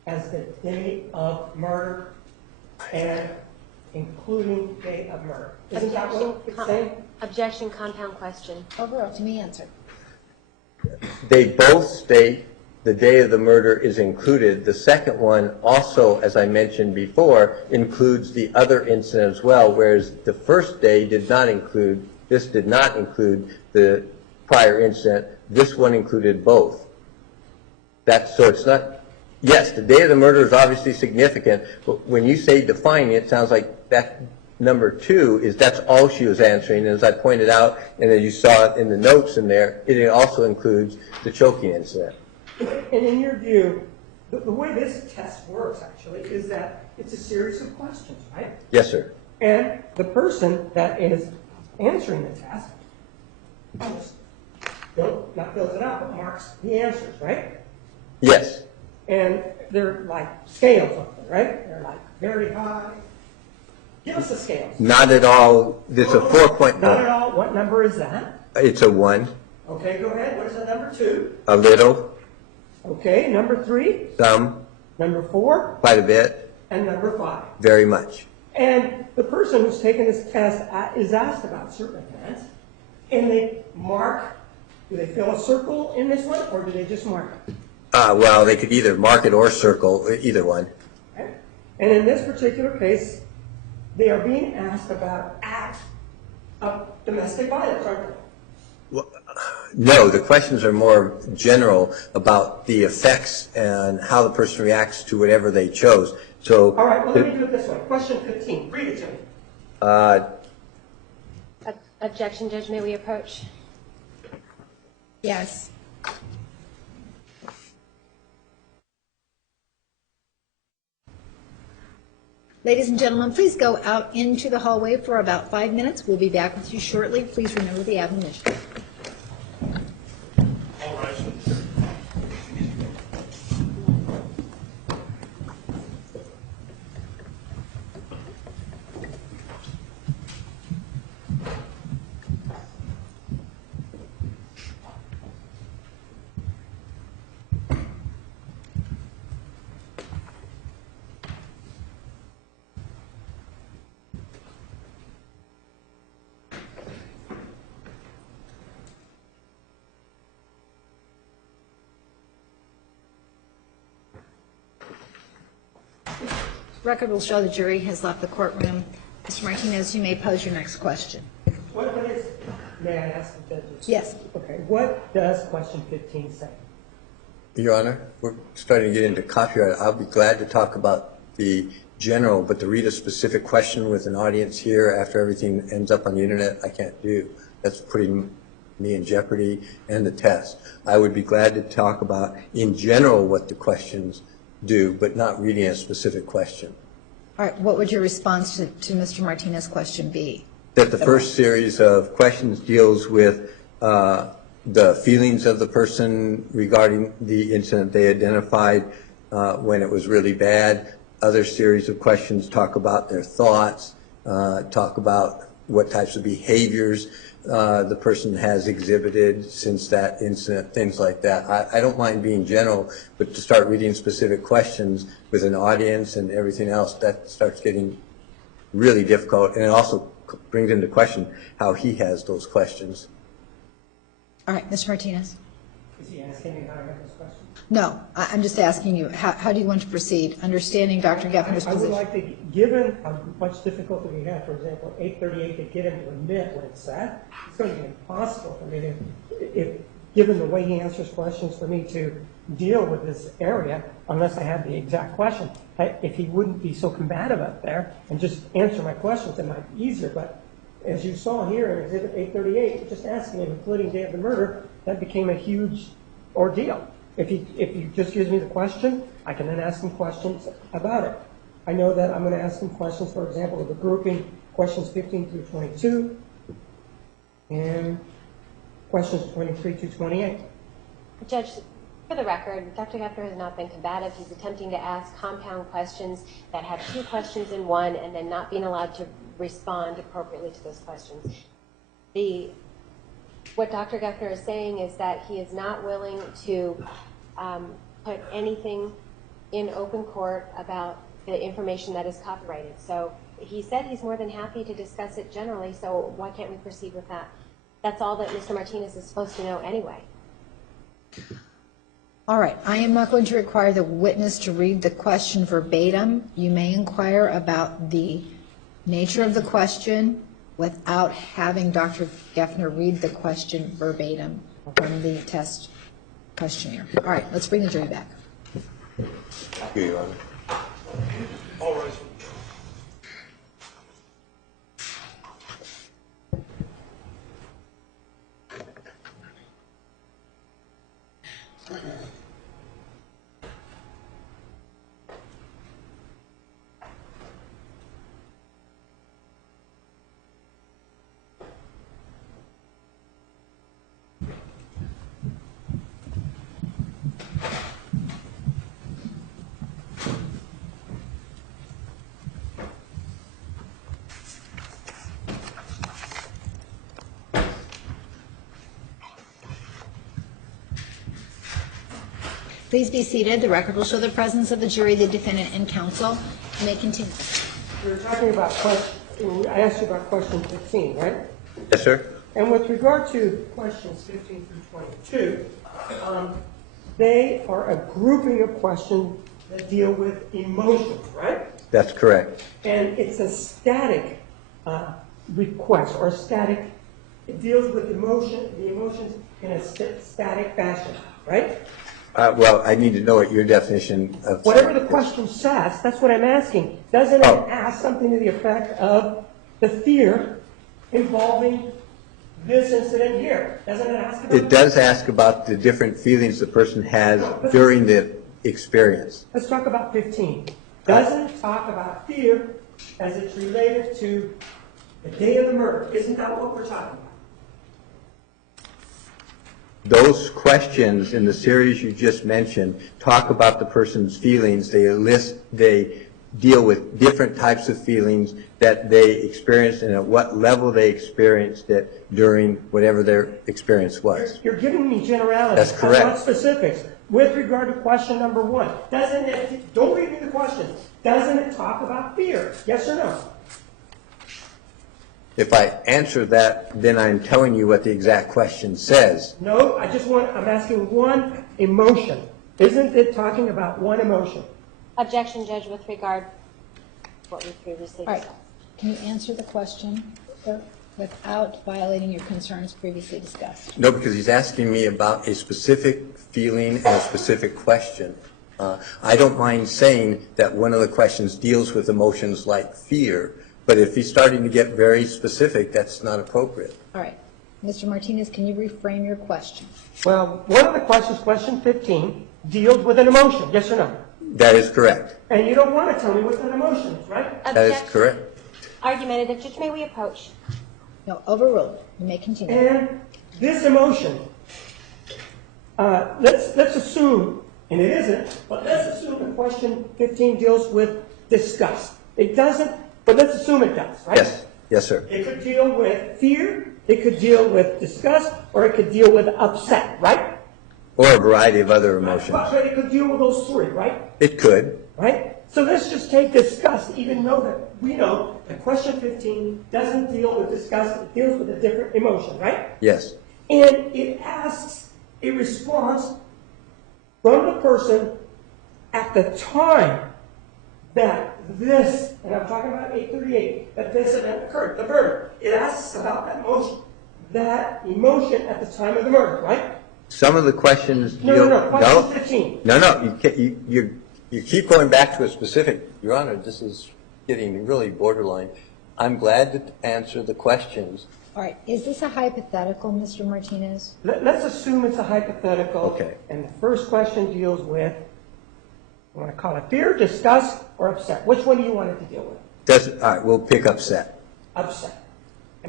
as the day of murder and including day of murder? Isn't that what it's saying? Objection, compound question. Overruled. You may answer. They both state the day of the murder is included. The second one also, as I mentioned before, includes the other incident as well, whereas the first day did not include the prior incident. This one included both. So it's not, yes, the day of the murder is obviously significant, but when you say defining, it sounds like that number 2 is that's all she was answering. And as I pointed out, and as you saw in the notes in there, it also includes the choking incident. And in your view, the way this test works, actually, is that it's a series of questions, right? Yes, sir. And the person that is answering the test just not fills it out, but marks the answers, right? Yes. And they're like scales up there, right? They're like very high. Give us the scales. Not at all. It's a 4.0. Not at all. What number is that? It's a 1. Okay, go ahead. What is the number 2? A little. Okay, number 3. Some. Number 4. Quite a bit. And number 5. Very much. And the person who's taking this test is asked about certain events, and they mark. Do they fill a circle in this one, or do they just mark it? Well, they could either mark it or circle, either one. Okay? And in this particular case, they are being asked about acts of domestic violence, aren't they? Well, no, the questions are more general about the effects and how the person reacts to whatever they chose. So, All right, well, let me do it this way. Question 15. Read it to me. Objection, Judge, may we approach? Yes. Ladies and gentlemen, please go out into the hallway for about 5 minutes. We'll be back with you shortly. Please remember the admonition. All rise. Record will show the jury has left the courtroom. Mr. Martinez, you may pose your next question. What is, may I ask the judges? Yes. Okay, what does question 15 say? Your Honor, we're starting to get into copyright. I'll be glad to talk about the general, but to read a specific question with an audience here after everything ends up on the internet, I can't do. That's putting me in jeopardy and the test. I would be glad to talk about, in general, what the questions do, but not reading a specific question. All right, what would your response to Mr. Martinez's question be? That the first series of questions deals with the feelings of the person regarding the incident they identified when it was really bad. Other series of questions talk about their thoughts, talk about what types of behaviors the person has exhibited since that incident, things like that. I don't mind being general, but to start reading specific questions with an audience and everything else, that starts getting really difficult. And it also brings into question how he has those questions. All right, Mr. Martinez. Is he asking me how I have this question? No, I'm just asking you, how do you want to proceed, understanding Dr. Geffner's I would position? like to, given how much difficulty we have, for example, 838, to get him to admit what it said, it's going to be impossible for me to, given the way he answers questions, for me to deal with this area unless I have the exact question. If he wouldn't be so combative up there and just answer my questions, it might be easier. But as you saw here in Exhibit 838, just asking him, including day of the murder, that became a huge ordeal. If he just gives me the question, I can then ask him questions about it. I know that I'm going to ask him questions, for example, of the grouping questions 15 through 22 and questions 23 through 28. Judge, for the record, Dr. Geffner has not been combative. He's attempting to ask compound questions that have 2 questions in one and then not being allowed to respond appropriately to those questions. What Dr. Geffner is saying is that he is not willing to put anything in open court about the information that is copyrighted. So he said he's more than happy to discuss it generally, so why can't we proceed with that? That's all that Mr. Martinez is supposed to know anyway. All right, I am not going to require the witness to read the question verbatim. You may inquire about the nature of the question without having Dr. Geffner read the question verbatim from the test questionnaire. All right, let's bring the jury back. Here, Your Honor. All rise. Please be seated. The record will show the presence of the jury, the defendant, and counsel. You may continue. We were talking about I asked you about question 15, right? Yes, sir. And with regard to questions 15 through 22, they are a grouping of questions that deal with emotions, right? That's correct. And it's a static request or static. It deals with the emotions in a static fashion, right? Well, I need to know what your definition of... Whatever the question says, that's what I'm asking. Doesn't it ask something to the effect of the fear involving this incident here? Doesn't it ask about It does ask about the different feelings the person has during the experience. Let's talk about 15. Doesn't it talk about fear as it's related to the day of the murder? Isn't that what we're talking about? Those questions in the series you just mentioned talk about the person's feelings. They deal with different types of feelings that they experienced and at what level they experienced it during whatever their experience was. You're giving me generalities. That's correct. I want specifics. With regard to question number 1, don't read me the question. Doesn't it talk about fear? Yes or no? If I answer that, then I'm telling you what the exact question says. No, I'm asking one emotion. Isn't it talking about one emotion? Objection, Judge, with regard to what we previously All right. discussed. Can you answer the question without violating your concerns previously discussed? No, because he's asking me about a specific feeling and a specific question. I don't mind saying that one of the questions deals with emotions like fear, but if he's starting to get very specific, that's not appropriate. All right. Mr. Martinez, can you reframe your question? Well, one of the questions, question 15, deals with an emotion. Yes or no? That is correct. And you don't want to tell me what that emotion is, right? That is Objection. correct. Argumentative. Judge, may we approach? No, overruled. You may continue. And this emotion, let's assume, and it isn't, but let's assume that question 15 deals with disgust. It doesn't, but let's assume it does, right? Yes. Yes, sir. It could deal with fear, it could deal with disgust, or it could deal with upset, right? Or a variety of other emotions. But it could deal with those three, right? It could. Right? So let's just take disgust, even though that we know that question 15 doesn't deal with disgust, it deals with a different emotion, right? Yes. And it asks a response from the person at the time that this, and I'm talking about 838, that this event occurred, the murder. It asks about that emotion at the time of the murder, right? Some of the questions deal... No, question 15. No, you keep going back to a specific... Your Honor, this is getting really borderline. I'm glad to answer the questions. All right. Is this a hypothetical, Mr. Martinez? Let's assume it's a hypothetical. Okay. And the first question deals with, you want to call it fear, disgust, or upset? Which one do you want it to deal with? All right, we'll pick upset. Upset.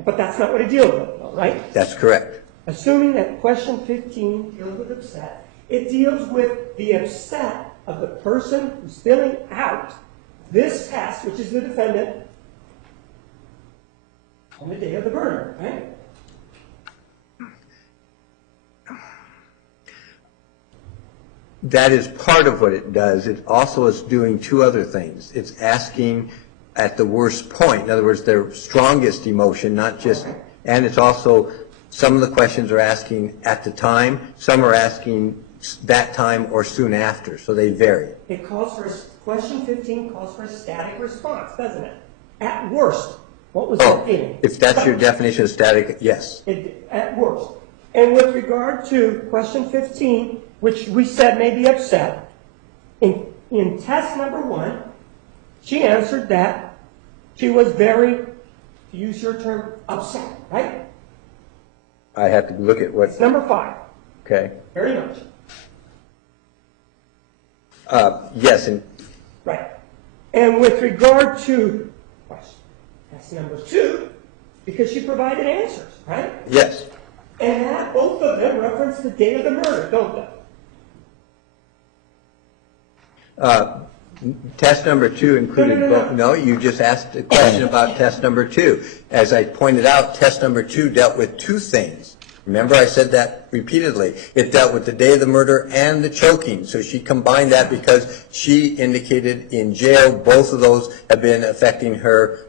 But that's not what it deals with, though, right? That's correct. Assuming that question 15 deals with upset, it deals with the upset of the person who's filling out this test, which is the defendant, on the day of the murder, right? That is part of what it does. It also is doing two other things. It's asking at the worst point, in other words, their strongest emotion, not just, and it's also, some of the questions are asking at the time, some are asking that time or soon after, so they vary. It calls for, question 15 calls for a static response, doesn't it? At worst, what was that feeling? If that's your definition of static, yes. At worst. And with regard to question 15, which we said may be upset, in test number 1, she answered that she was very, to use your term, upset, right? I have to look at what, It's number 5. okay. Very much. Yes, and Right. And with regard to question, test number 2, because she provided answers, right? yes. And that, both of them reference the day of the murder, don't they? Test number 2 included No. both. No, you just asked a question about test number 2. As I pointed out, test number 2 dealt with two things. Remember, I said that repeatedly. It dealt with the day of the murder and the choking. So she combined that because she indicated in jail both of those have been affecting her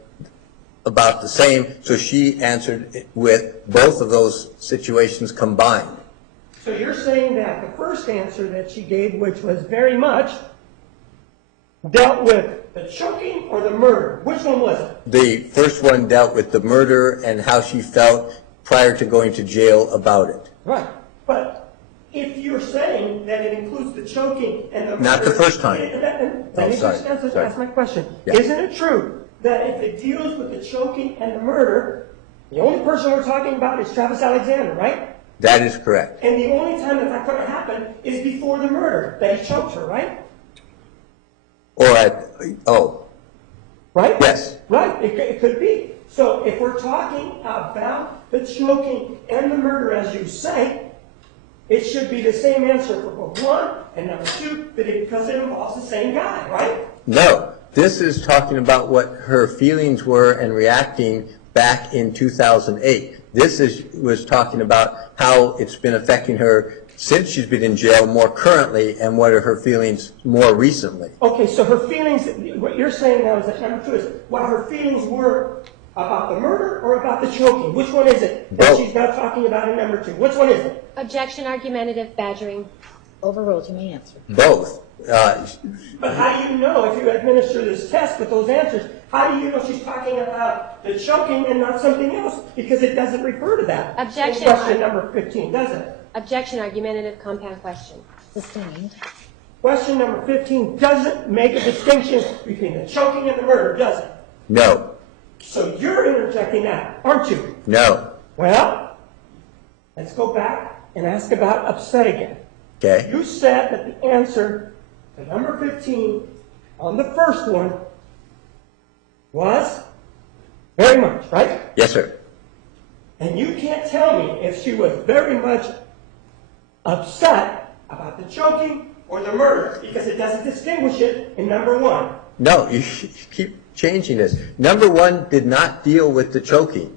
about the same. So she answered it with both of those situations combined. So you're saying that the first answer that she gave, which was very much, dealt with the choking or the murder? Which one was it? The first one dealt with the murder and how she felt prior to going to jail about it. Right. But if you're saying that it includes the choking and the murder... Not the first time. Let me just ask my question. Yeah. Isn't it true that if it deals with the choking and the murder, the only person we're talking about is Travis Alexander, right? That is correct. And the only time that could have happened is before the murder, that he choked her, right? Right? Yes. Right, it could be. So if we're talking about the choking and the murder, as you say, it should be the same answer for both one and number two, because it involves the same guy, right? No. This is talking about what her feelings were and reacting back in 2008. This was talking about how it's been affecting her since she's been in jail more currently and what are her feelings more recently. Okay, so her feelings, what you're saying now is that number two is what her feelings were about the murder or about the choking. Which one is it that she's now talking about in number two? Which one is it? Objection, argumentative, badgering. Overruled, you may answer. Both. But how do you know if you administer this test with those answers, how do you know she's talking about the choking and not something else? Because it doesn't refer to that. Objection. In question number 15, does it? Objection, argumentative, compound question. Sustained. Question number 15 doesn't make a distinction between the choking and the murder, does it? No. So you're interjecting that, aren't you? No. Well, let's go back and ask about upset again. Okay. You said that the answer to number 15 on the first one was very much, right? Yes, sir. And you can't tell me if she was very much upset about the choking or the murder, because it doesn't distinguish it in number one. No, you keep changing this. Number one did not deal with the choking.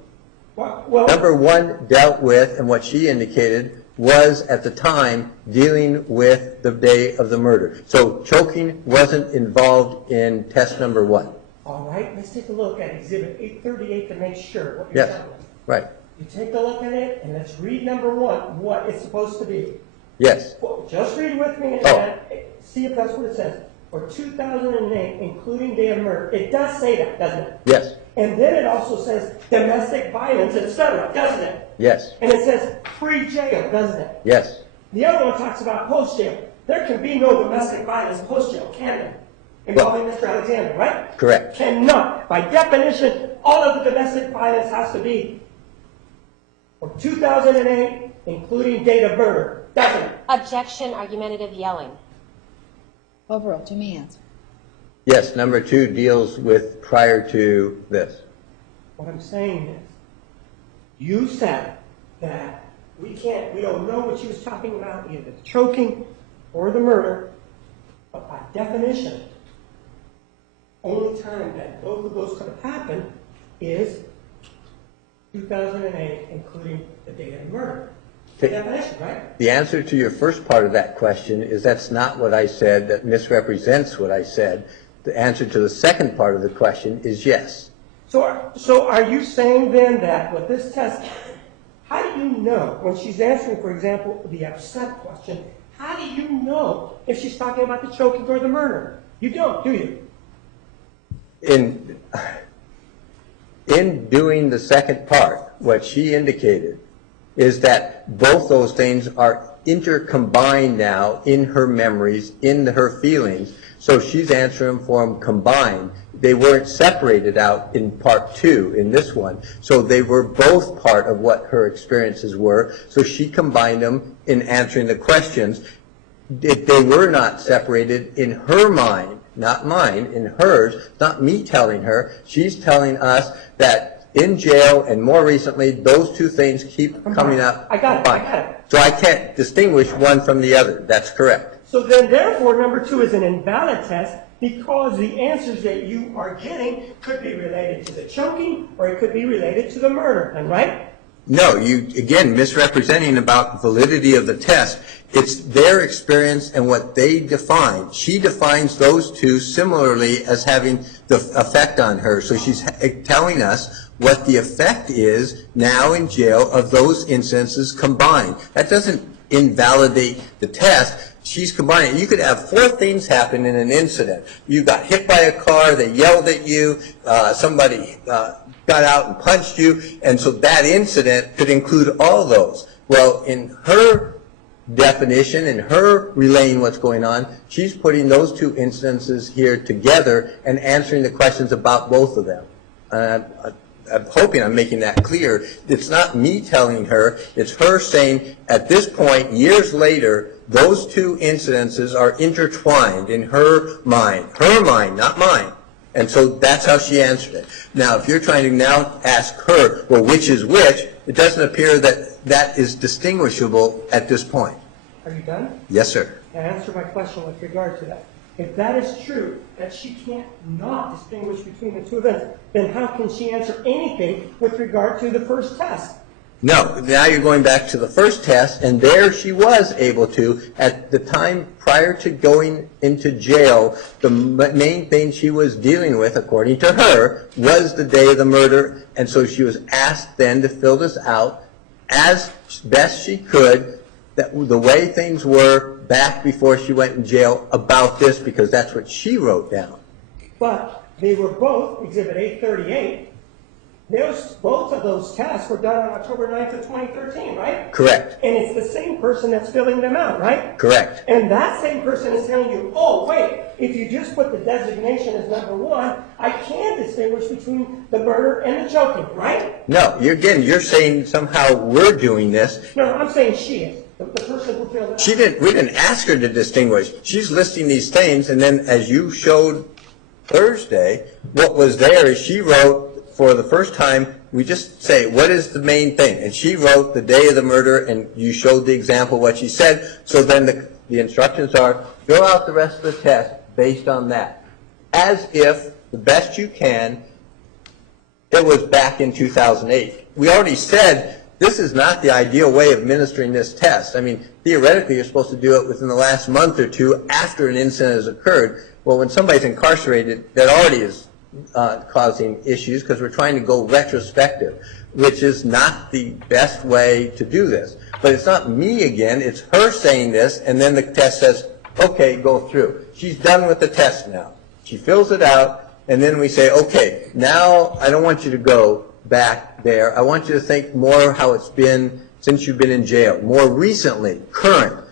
Well, Number one dealt with, and what she indicated, was at the time dealing with the day of the murder. So choking wasn't involved in test number one. all right, let's take a look at Exhibit 838 to make sure what you're Yes. telling me. Right. You take a look at it, and let's read number one, what it's supposed to be. Yes. Well, just read with me and see if that's what it says. For 2008, including day of murder. It does say that, doesn't it? Yes. And then it also says domestic violence, etc., doesn't it? Yes. And it says pre-jail, doesn't it? Yes. The other one talks about post-jail. There can be no domestic violence post-jail, can there? Involving Mr. Alexander, right? Correct. Cannot. By definition, all of the domestic violence has to be for 2008, including date of murder, doesn't it? Objection, argumentative, yelling. Overruled, you may answer. Yes, number two deals with prior to this. What I'm saying is, you said that we don't know what she was talking about, either the choking or the murder, but by definition, only time that both of those could have happened is 2008, including the date of the murder. By definition, right? The answer to your first part of that question is that's not what I said, that misrepresents what I said. The answer to the second part of the question is yes. So are you saying then that with this test, how do you know when she's answering, for example, the upset question, how do you know if she's talking about the choking or the murder? You don't, do you? In doing the second part, what she indicated is that both those things are intercombined now in her memories, in her feelings, so she's answering for them combined. They weren't separated out in part two in this one, so they were both part of what her experiences were, so she combined them in answering the questions. They were not separated in her mind, not mine, in hers, not me telling her. She's telling us that in jail and more recently, those two things keep coming up. I got it. So I can't distinguish one from the other. That's correct. So then, therefore, number two is an invalid test because the answers that you are getting could be related to the choking or it could be related to the murder, then, right? No, you, again, misrepresenting about validity of the test. It's their experience and what they define. She defines those two similarly as having the effect on her. So she's telling us what the effect is now in jail of those instances combined. That doesn't invalidate the test. She's combining. You could have 4 things happen in an incident. You got hit by a car, they yelled at you, somebody got out and punched you, and so that incident could include all those. Well, in her definition, in her relaying what's going on, she's putting those 2 instances here together and answering the questions about both of them. I'm hoping I'm making that clear. It's not me telling her, it's her saying at this point, years later, those 2 incidences are intertwined in her mind, not mine. And so that's how she answered it. Now, if you're trying to now ask her, well, which is which, it doesn't appear that that is distinguishable at this point. Are you done? Yes, sir. Answer my question with regard to that. If that is true, that she can't not distinguish between the 2 events, then how can she answer anything with regard to the first test? No, now you're going back to the first test, and there she was able to, at the time prior to going into jail, the main thing she was dealing with, according to her, was the day of the murder, and so she was asked then to fill this out as best she could, that the way things were back before she went in jail about this, because that's what she wrote down. But they were both Exhibit 838. Both of those tests were done on October 9th of 2013, right? Correct. And it's the same person that's filling them out, right? Correct. And that same person is telling you, oh, wait, if you just put the designation as number 1, I can distinguish between the murder and the choking, right? No, you're saying somehow we're doing this. No, I'm saying she is. The person who filled it out. We didn't ask her to distinguish. She's listing these things, and then as you showed Thursday, what was there is she wrote, for the first time, we just say, what is the main thing? And she wrote the day of the murder, and you showed the example what she said. So then the instructions are, fill out the rest of the test based on that. As if, the best you can, it was back in 2008. We already said, this is not the ideal way of administering this test. I mean, theoretically, you're supposed to do it within the last month or 2 after an incident has occurred. Well, when somebody's incarcerated, that already is causing issues because we're trying to go retrospective, which is not the best way to do this. But it's not me again, it's her saying this, and then the test says, okay, go through. She's done with the test now. She fills it out, and then we say, okay, now I don't want you to go back there. I want you to think more how it's been since you've been in jail, more recently, current.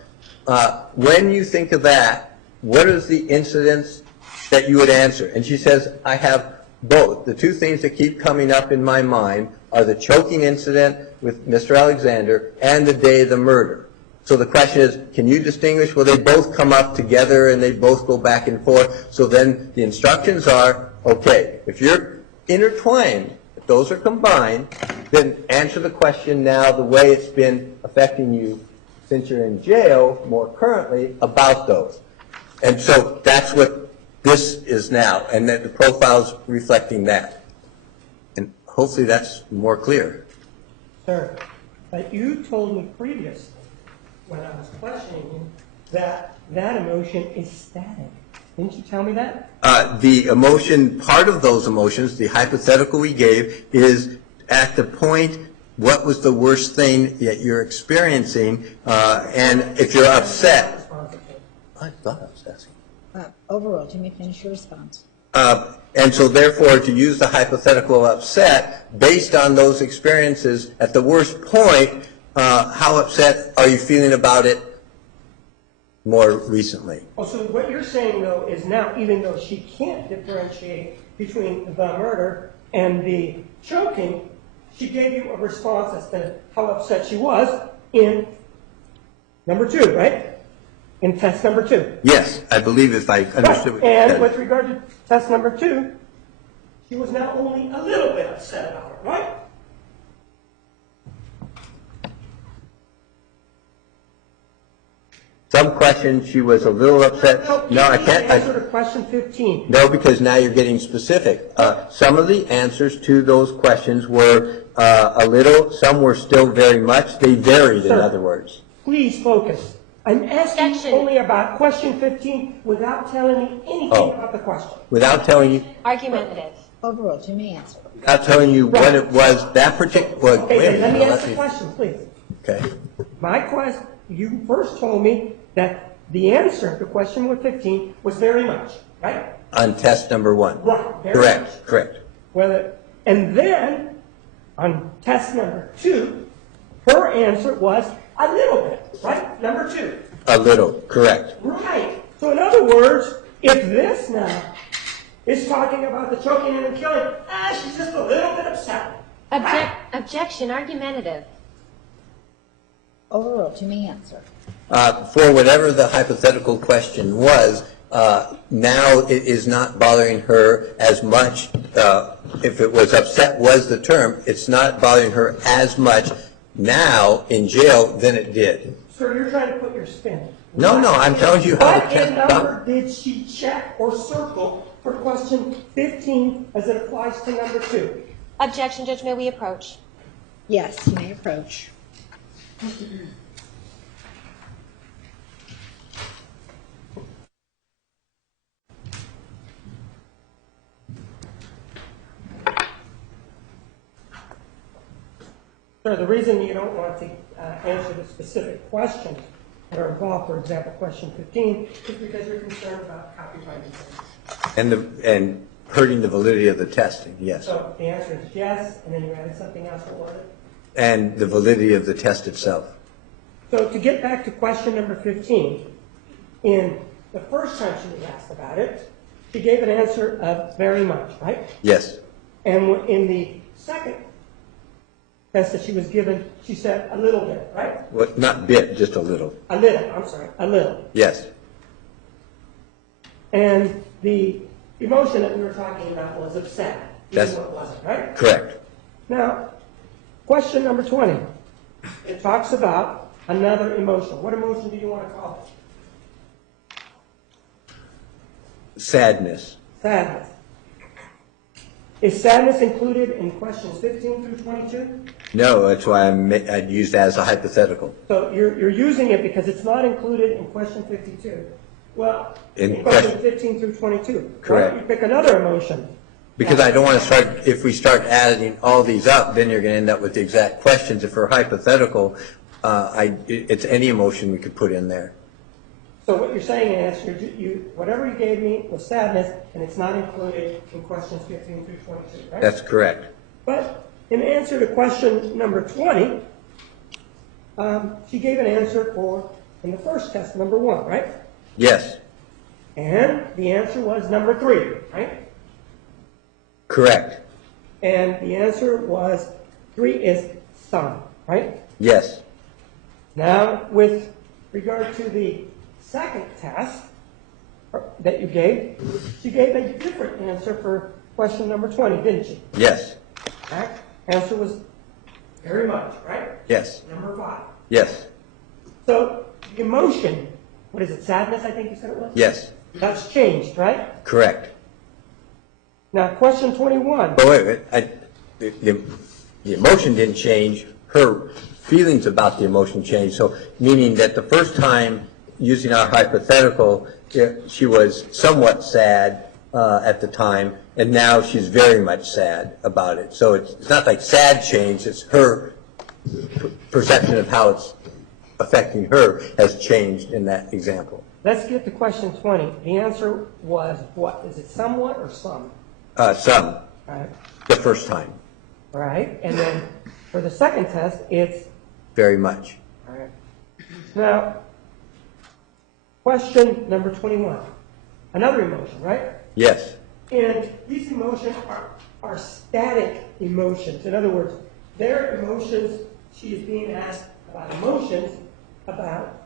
When you think of that, what is the incidents that you would answer? And she says, I have both. The 2 things that keep coming up in my mind are the choking incident with Mr. Alexander and the day of the murder. So the question is, can you distinguish? Well, they both come up together and they both go back and forth. So then the instructions are, okay, if you're intertwined, if those are combined, then answer the question now the way it's been affecting you since you're in jail more currently about those. And so that's what this is now, and that the profile's reflecting that. And hopefully that's more clear. Sir, but you told me previously, when I was questioning you, that that emotion is static. Didn't you tell me that? The emotion, part of those emotions, the hypothetical we gave, is at the point, what was the worst thing that you're experiencing, and if you're upset. I thought I was asking. Overruled. You may finish your response. And so therefore, to use the hypothetical upset, based on those experiences, at the worst point, how upset are you feeling about it more recently? Oh, so what you're saying, though, is now, even though she can't differentiate between the murder and the choking, she gave you a response as to how upset she was in number 2, right? In test number 2. Yes, I believe if I understood what you said. And with regard to test number 2, she was now only a little bit upset about it, right? Some questions she was a little upset. No, I can't. Answer to question 15. No, because now you're getting specific. Some of the answers to those questions were a little, some were still very much. They varied, in Sir. other words. Please focus. I'm asking Objection. only about question 15 without telling me anything Oh. about the question. Without telling you, Argumentative. Overruled. You may answer. without telling you what it was, that particular, well, Okay, wait a then let me minute, ask the question, please. Okay. My question, you first told me that the answer to question 15 was very much, right? On test number 1. Right, very Correct, much. correct. And then, on test number 2, her answer was a little bit, right? Number 2. A little, correct. Right. So in other words, if this now is talking about the choking and the killing, she's just a little bit upset. Objection, argumentative. Overruled. You may answer. For whatever the hypothetical question was, now it is not bothering her as much. If it was upset was the term, it's not bothering her as much now in jail than it did. Sir, you're trying to put your spin. No, I'm telling you how to What test number did she check or circle for question 15 as it applies to number 2? Objection, Judge, may we approach? Yes, you may approach. Sir, the reason you don't want to answer the specific questions that are involved, for example, question 15, is because you're concerned about copyright infringement. And hurting the validity of the testing, yes. So the answer is yes, and then you added something else. What was it? And the validity of the test itself. So to get back to question number 15, in the first time she was asked about it, she gave an answer of very much, right? Yes, And in the second test that she was given, she said a little bit, right? well, not bit, just a little. A little. Yes, And the emotion that we were talking about was upset. That's- Even though it wasn't, right? correct. Now, question number 20. It talks about another emotion. What emotion do you want to call it? Sadness. Sadness. Is sadness included in questions 15 through 22? No, that's why I'd use that as a hypothetical. So you're using it because it's not included in question 52. Well, In in question question- 15 through 22. Why Correct. don't you pick another emotion? Because I don't want to start, if we start adding all these up, then you're going to end up with the exact questions. If we're hypothetical, it's any emotion we could put in there. So what you're saying is, whatever you gave me was sadness, and it's not included in questions 15 through 22, right? That's correct. But in answer to question number 20, she gave an answer in the first test, number 1, right? Yes, And the answer was number 3, right? correct. And the answer was 3 is some, right? Yes, Now, with regard to the second test that you gave, she gave a different answer for question number 20, didn't she? yes, Right? Answer was very much, right? yes, Number 5. yes, So the emotion, what is it, sadness, I think you said it was? yes, That's changed, right? correct. Now, question 21. But wait, the emotion didn't change. Her feelings about the emotion changed. So, meaning that the first time, using our hypothetical, she was somewhat sad at the time, and now she's very much sad about it. So it's not like sad changed. It's her perception of how it's affecting her has changed in that example. Let's get to question 20. The answer was what? Is it somewhat or some? Some, All right. the first time, All right. And then for the second test, it's very much. all right. Now, question number 21. Another emotion, right? Yes, And these emotions are static emotions. In other words, they're emotions, she is being asked about emotions about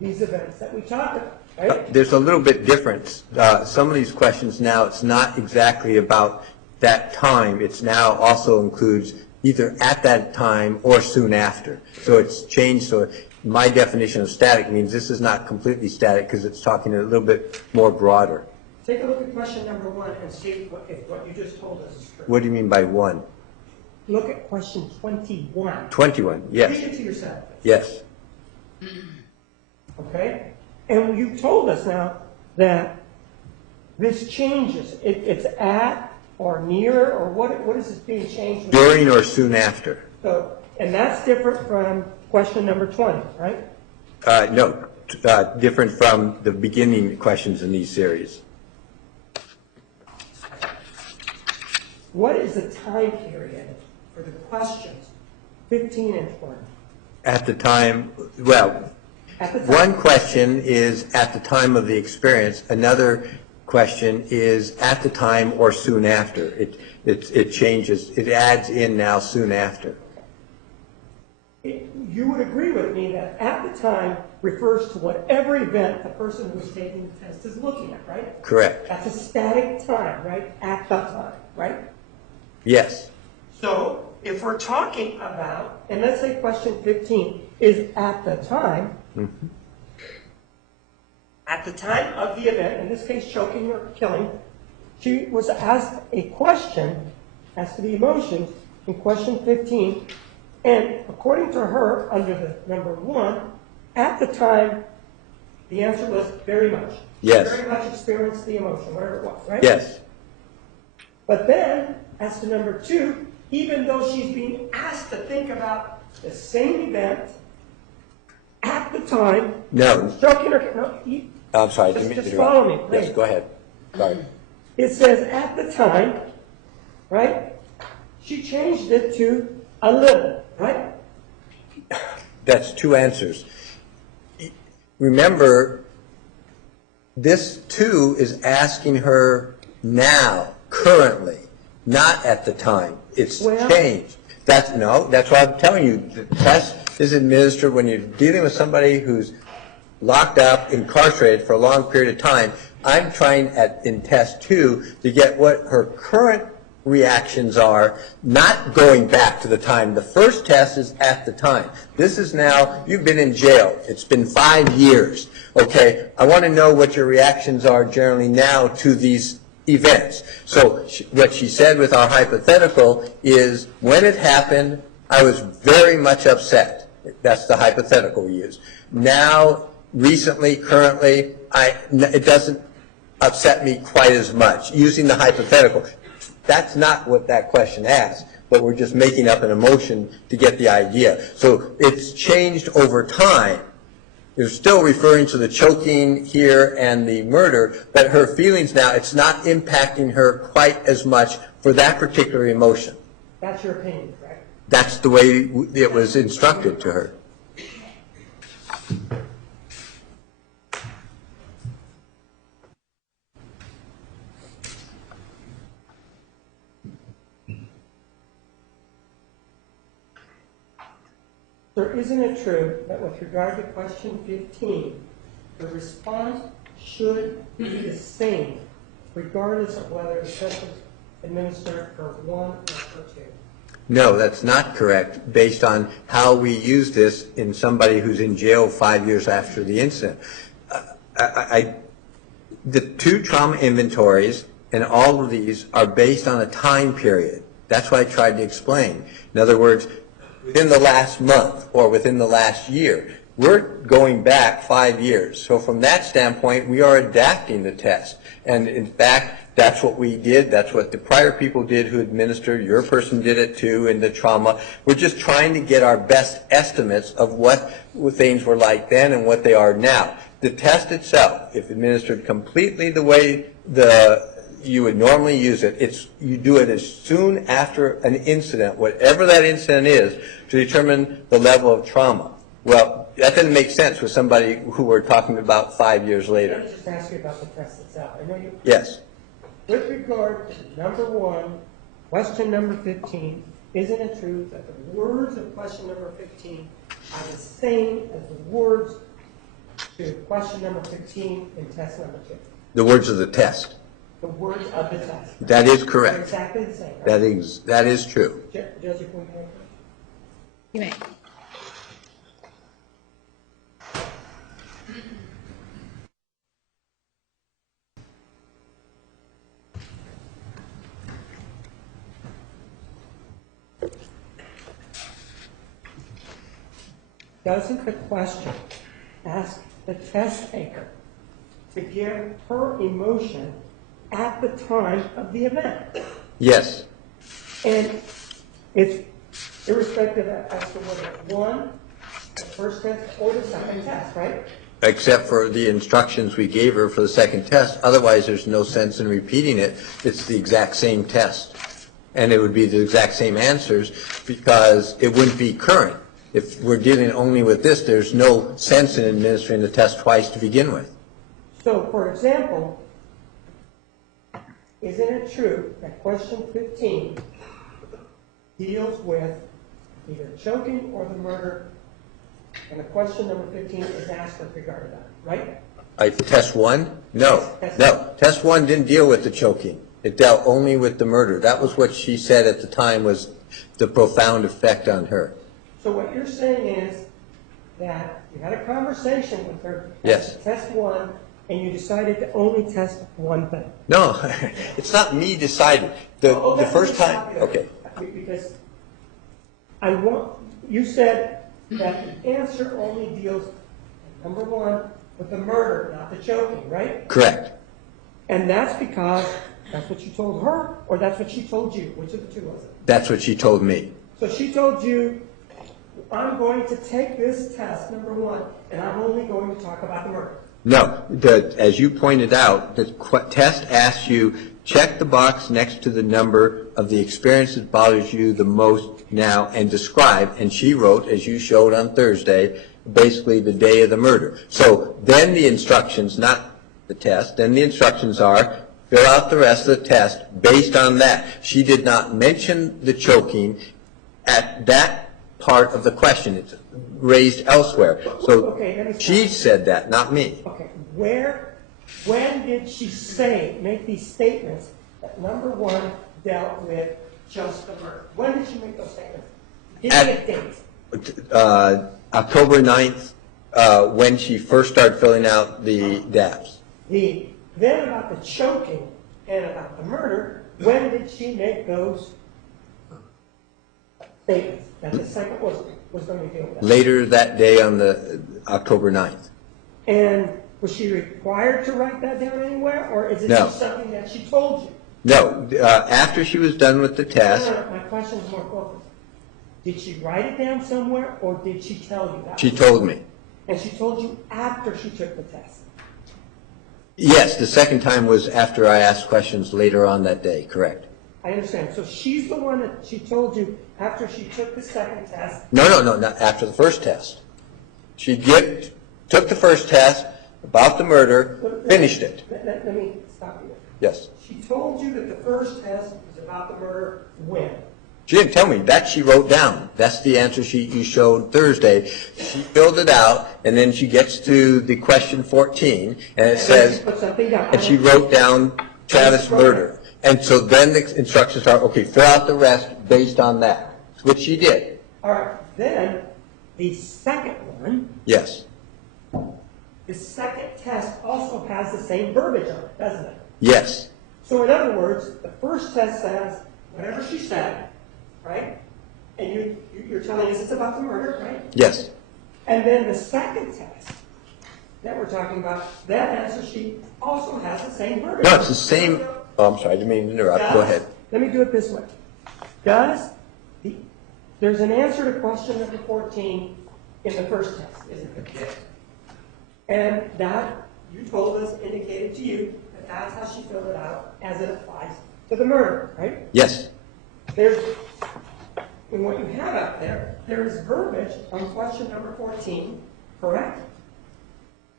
these events that we talked about, right? there's a little bit difference. Some of these questions now, it's not exactly about that time. It's now also includes either at that time or soon after. So it's changed. So my definition of static means this is not completely static because it's talking a little bit more broader. Take a look at question number 1 and see if what you just told us is true. What do you mean by 1? Look at question 21. 21, yes. Read it to yourself. Yes. Okay? And you told us now that this changes. It's at or near, or what is this being changed? During or soon after. So, and that's different from question number 20, right? No, different from the beginning questions in these series. What is the time period for the questions 15 and 20? At the time, well, At the time. one question is at the time of the experience. Another question is at the time or soon after. It changes. It adds in now soon after. You would agree with me that at the time refers to whatever event the person who's taking the test is looking at, right? Correct. That's a static time, right? At the time, right? Yes. So if we're talking about, and let's say question 15 is at the time, at the time of the event, in this case choking or killing, she was asked a question as to the emotions in question 15, and according to her, under the number 1, at the time, the answer was very much. Yes. Very much experienced the emotion, whatever it was, right? Yes. But then, as to number 2, even though she's being asked to think about the same event at the time, No. stroking her, no, I'm sorry. just follow me, please. Yes, go ahead. Sorry. It says at the time, right? She changed it to a little, right? That's 2 answers. Remember, this 2 is asking her now, currently, not at the time. It's changed. That's why I'm telling you, the test is administered when you're dealing with somebody who's locked up, incarcerated for a long period of time. I'm trying in test 2 to get what her current reactions are, not going back to the time. The first test is at the time. This is now, you've been in jail. It's been 5 years. Okay, I want to know what your reactions are generally now to these events. So what she said with our hypothetical is, when it happened, I was very much upset. That's the hypothetical we use. Now, recently, currently, it doesn't upset me quite as much, using the hypothetical. That's not what that question asks, but we're just making up an emotion to get the idea. So it's changed over time. You're still referring to the choking here and the murder, but her feelings now, it's not impacting her quite as much for that particular emotion. That's your opinion, correct? That's the way it was instructed to her. So isn't it true that with regard to question 15, the response should be the same, regardless of whether the test was administered for 1 or for 2? No, that's not correct, based on how we use this in somebody who's in jail 5 years after the incident. The 2 trauma inventories and all of these are based on a time period. That's what I tried to explain. In other words, within the last month or within the last year. We're going back 5 years. So from that standpoint, we are adapting the test. And in fact, that's what we did. That's what the prior people did who administered. Your person did it too in the trauma. We're just trying to get our best estimates of what things were like then and what they are now. The test itself, if administered completely the way you would normally use it, you do it as soon after an incident, whatever that incident is, to determine the level of trauma. Well, that doesn't make sense with somebody who we're talking about 5 years later. Let me just ask you about the test itself. I know you. Yes. With regard to number 1, question number 15, isn't it true that the words of question number 15 are the same as the words to question number 15 in test number 2? The words of the test. The words of the test. That is They're correct. exactly the same. Right? That is true. Judge, you can You may. doesn't the question ask the test taker to give her emotion at the time of the event? Yes. And it's irrespective as to whether it's one, the first test, or the second test, right? Except for the instructions we gave her for the second test. Otherwise, there's no sense in repeating it. It's the exact same test. And it would be the exact same answers because it wouldn't be current. If we're dealing only with this, there's no sense in administering the test twice to begin with. So, for example, isn't it true that question 15 deals with either choking or the murder, and the question number 15 is asked with regard to that, right? Test 1? No. No. Test 1 didn't deal with the choking. It dealt only with the murder. That was what she said at the time was the profound effect on her. So what you're saying is that you had a conversation with her. Yes. Test 1, and you decided to only test one thing. No, it's not me deciding. The first time, okay. Because you said that the answer only deals, number 1, with the murder, not the choking, right? Correct. And that's because that's what you told her, or that's what she told you? Which of the two was it? That's what she told me. So she told you, I'm going to take this test, number 1, and I'm only going to talk about the murder. No, as you pointed out, the test asks you, check the box next to the number of the experience that bothers you the most now and describe, and she wrote, as you showed on Thursday, basically the day of the murder. So then the instructions, not the test, then the instructions are, fill out the rest of the test based on that. She did not mention the choking at that part of the question. It's raised elsewhere. So she said that, not me. Okay, when did she make these statements that number 1 dealt with just the murder? When did she make those statements? Give me a date. October 9th, when she first started filling out the DAPs. Then about the choking and about the murder, when did she make those statements that the second was going to deal with that? Later that day on the October 9th. And was she required to write that down anywhere, or is it No. just something that she told you? No, after she was done with the test, No, my question is more focused. Did she write it down somewhere, or did she tell you that? she told me. And she told you after she took the test? Yes, the second time was after I asked questions later on that day, correct. I understand. So she's the one that she told you after she took the second test. No, not after the first test. She took the first test about the murder, finished it. Let me stop you there. Yes. She told you that the first test was about the murder when? She didn't tell me. That she wrote down. That's the answer sheet you showed Thursday. She filled it out, and then she gets to the question 14, and it says, Put something down. and she wrote down Travis murder. And so then the instructions are, okay, fill out the rest based on that, which she did. All right. Then the second one, Yes. the second test also has the same verbiage on it, doesn't it? Yes. So in other words, the first test says whatever she said, right? And you're telling us it's about the murder, right? Yes. And then the second test that we're talking about, that answer sheet also has the same verbiage. No, it's the same. Oh, I'm sorry. I didn't mean to interrupt. Go ahead. Let me do it this way. There's an answer to question number 14 in the first test, isn't there? And that, you told us, indicated to you that that's how she filled it out as it applies to the murder, right? Yes. In what you have out there, there is verbiage on question number 14, correct?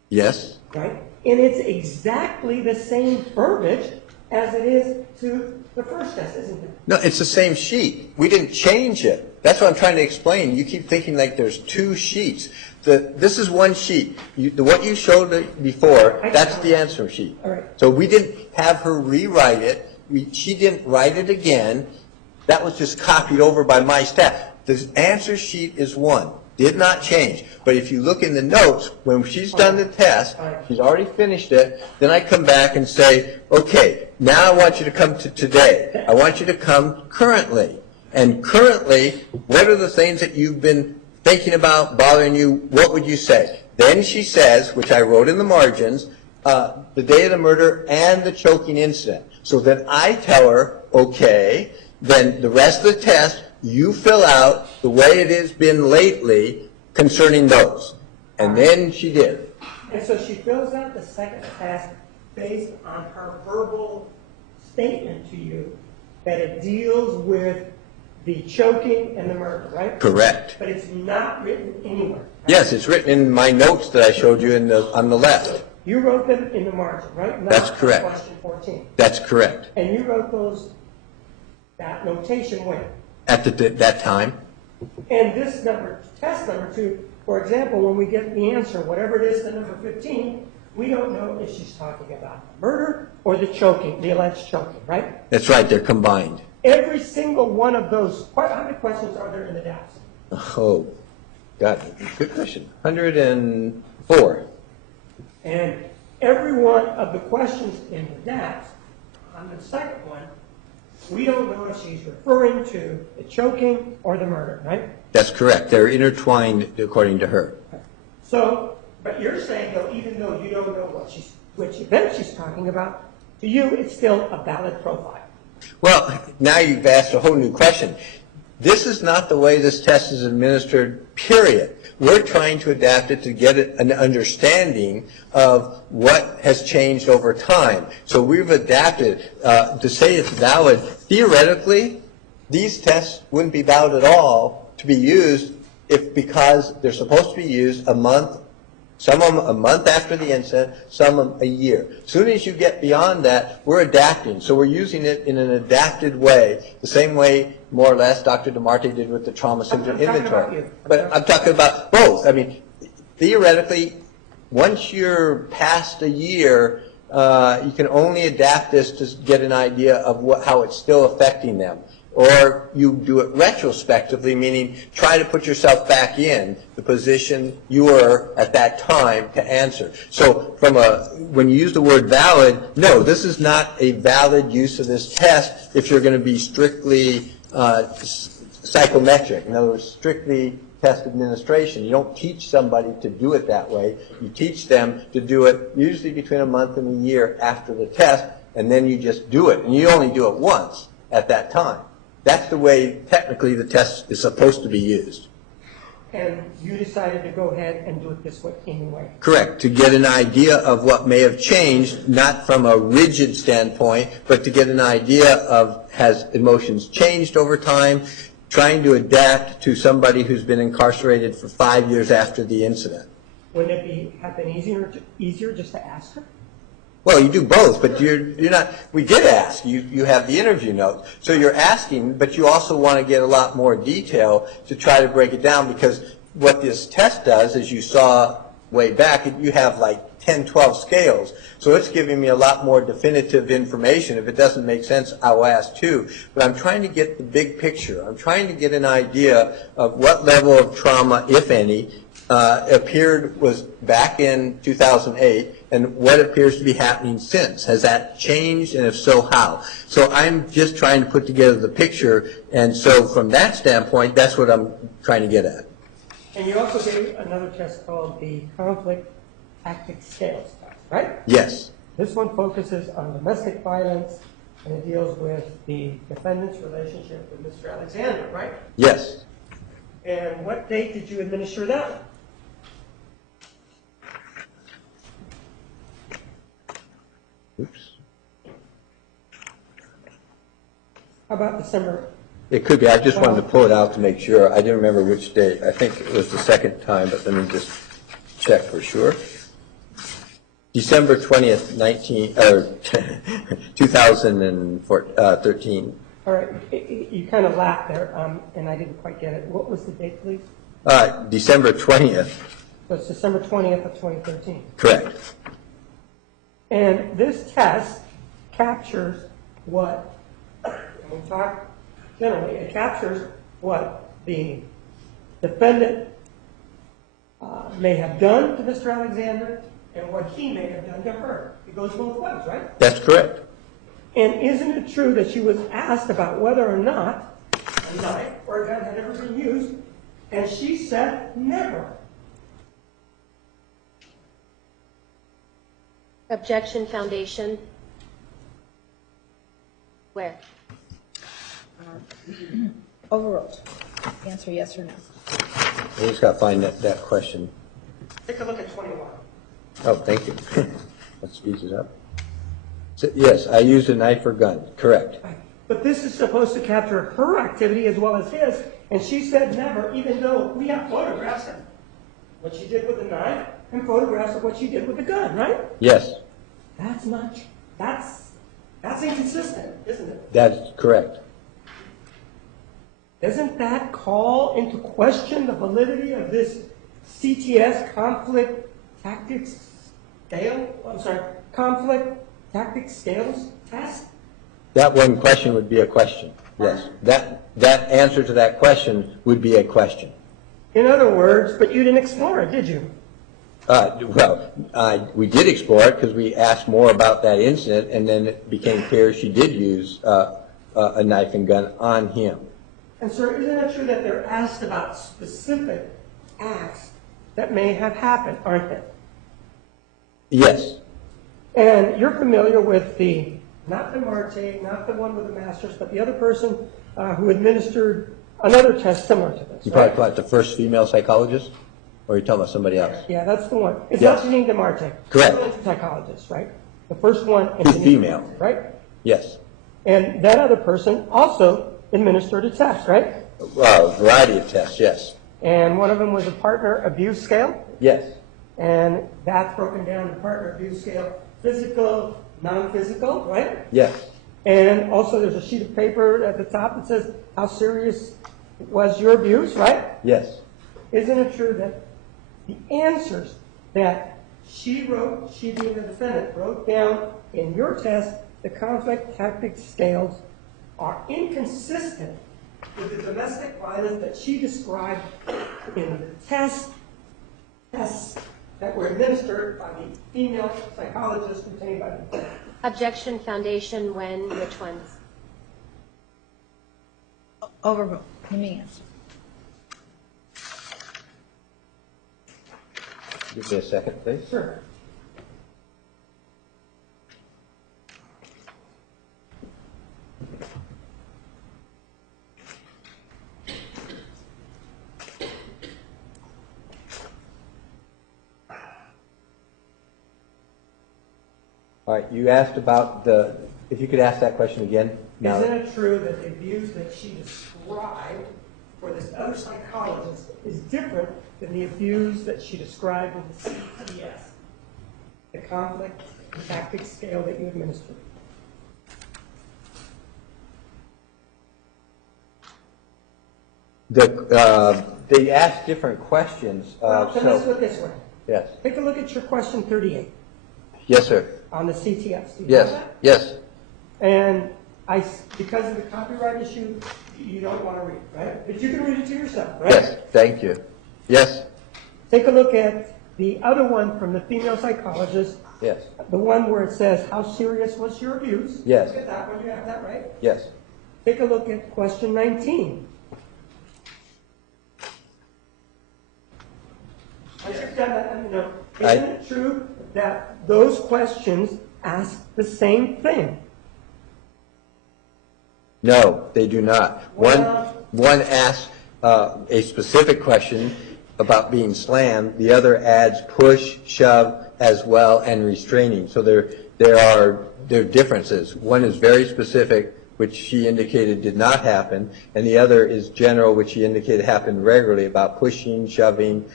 Yes. Right? And it's exactly the same verbiage as it is to the first test, isn't it? No, it's the same sheet. We didn't change it. That's what I'm trying to explain. You keep thinking like there's two sheets. This is one sheet. What you showed before, that's the answer sheet. All right. So we didn't have her rewrite it. She didn't write it again. That was just copied over by my staff. The answer sheet is one. Did not change. But if you look in the notes, when she's done the test, she's already finished it, then I come back and say, okay, now I want you to come to today. I want you to come currently. And currently, what are the things that you've been thinking about bothering you, what would you say? Then she says, which I wrote in the margins, the day of the murder and the choking incident. So then I tell her, okay, then the rest of the test, you fill out the way it has been lately concerning those. And then she did. And so she fills out the second test based on her verbal statement to you that it deals with the choking and the murder, right? Correct. But it's not written anywhere. Right? Yes, it's written in my notes that I showed you on the left. You wrote them in the margin, right? Not That's correct. Question 14. That's correct. And you wrote that notation when? At that time. And this number, test number 2, for example, when we get the answer, whatever it is, the number 15, we don't know if she's talking about the murder or the choking, the alleged choking, right? That's right, they're combined. Every single one of those, how many questions are there in the doubts? Oh, God, good question. 104. And every one of the questions in the doubts, on the second one, we don't know if she's referring to the choking or the murder, right? That's correct. They're intertwined according to her. So, but you're saying, though, even though you don't know which event she's talking about, to you, it's still a valid profile. Well, now you've asked a whole new question. This is not the way this test is administered, period. We're trying to adapt it to get an understanding of what has changed over time. So we've adapted to say it's valid. Theoretically, these tests wouldn't be valid at all to be used because they're supposed to be used a month, some of them a month after the incident, some of them a year. As soon as you get beyond that, we're adapting. So we're using it in an adapted way, the same way, more or less, Dr. DeMarte did with the trauma symptom inventory. But I'm talking about both. I mean, theoretically, once you're past a year, you can only adapt this to get an idea of how it's still affecting them. Or you do it retrospectively, meaning try to put yourself back in the position you were at that time to answer. So when you use the word valid, no, this is not a valid use of this test if you're going to be strictly psychometric. In other words, strictly test administration. You don't teach somebody to do it that way. You teach them to do it usually between a month and a year after the test, and then you just do it. And you only do it once at that time. That's the way, technically, the test is supposed to be used. And you decided to go ahead and do it this way anyway. Correct, to get an idea of what may have changed, not from a rigid standpoint, but to get an idea of has emotions changed over time, trying to adapt to somebody who's been incarcerated for 5 years after the incident. Wouldn't it have been easier just to ask her? Well, you do both, but you're not. We did ask. You have the interview notes, so you're asking, but you also want to get a lot more detail to try to break it down, because what this test does, as you saw way back, you have like 10, 12 scales, so it's giving me a lot more definitive information. If it doesn't make sense, I'll ask too. But I'm trying to get the big picture. I'm trying to get an idea of what level of trauma, if any, was back in 2008. And what appears to be happening since. Has that changed, and if so, how? So I'm just trying to put together the picture, and so from that standpoint, that's what I'm trying to get at. And you also gave another test called the conflict tactic scales test, right? Yes. This one focuses on domestic violence, and it deals with the defendant's relationship with Mr. Alexander, right? Yes. And what date did you administer that one? Oops. How about December? It could be. I just wanted to pull it out to make sure. I didn't remember which date. I think it was the second time, but let me just check for sure. December 20th, 2013. All right, you kind of laughed there, and I didn't quite get it. What was the date, please? December 20th. So it's December 20th of 2013. Correct. And this test captures what, when we talk generally, it captures what the defendant may have done to Mr. Alexander and what he may have done to her. It goes both ways, right? That's correct. And isn't it true that she was asked about whether or not a knife or a gun had ever been used And she said never. Objection, Foundation. Where? Overruled. Answer yes or no. I just got to find that question. Take a look at 21. Oh, thank you. That speeds it up. So, yes, I used a knife or gun. Correct. But this is supposed to capture her activity as well as his, and she said never, even though we have photographs of what she did with the knife and photographs of what she did with the gun, right? Yes, That's not, that's inconsistent, isn't it? that's correct. Doesn't that call into question the validity of this CTS conflict tactics scale? I'm sorry, conflict tactics scales test? That one question would be a question. Yes. That answer to that question would be a question. In other words, but you didn't explore it, did you? We did explore it because we asked more about that incident, and then it became clear she did use a knife and gun on him. And sir, isn't it true that they're asked about specific acts that may have happened, aren't they? Yes. And you're familiar with not the Marte, not the one with the masters, but the other person who administered another test similar to this. You right? probably call it the first female psychologist, or are you talking about somebody else? Yeah, that's the one. It's Yes. not Janine DeMarte. Correct. She's a psychologist, right? The first one is Who's Janine female. DeMarte, right? Yes. And that other person also administered a test, right? A variety of tests, yes. And one of them was a partner abuse scale. Yes. And that's broken down to partner abuse scale, physical, non-physical, right? Yes. And also there's a sheet of paper at the top that says how serious was your abuse, right? Yes. Isn't it true that the answers that she wrote, she being the defendant, wrote down in your test, the conflict tactics scales are inconsistent with the domestic violence that she described in the tests that were administered by the female psychologist obtained by the defendant? Objection, Foundation. When? Which ones? Overruled. You may answer. Give me a second, please. Sure. All right, you asked about if you could ask that question again. Now, Isn't it true that the abuse that she described for this other psychologist is different than the abuse that she described in the CTS, the conflict tactics scale that you administered? they asked different questions. Well, then let's put it this way. Yes. Take a look at your question 38 Yes, sir. on the CTS. Do you have Yes. that? Yes. And because of the copyright issue, you don't want to read, right? But you can read it to yourself, right? Yes. Thank you. Yes. Take a look at the other one from the female psychologist, Yes. the one where it says, how serious was your abuse? Yes. Look at that one, you have that right? Yes. Take a look at question 19. Once you've done that, isn't it true that those questions ask the same thing? No, they do not. Well- One asks a specific question about being slammed. The other adds push, shove, as well, and restraining. So there are differences. One is very specific, which she indicated did not happen, and the other is general, which she indicated happened regularly, about pushing, shoving,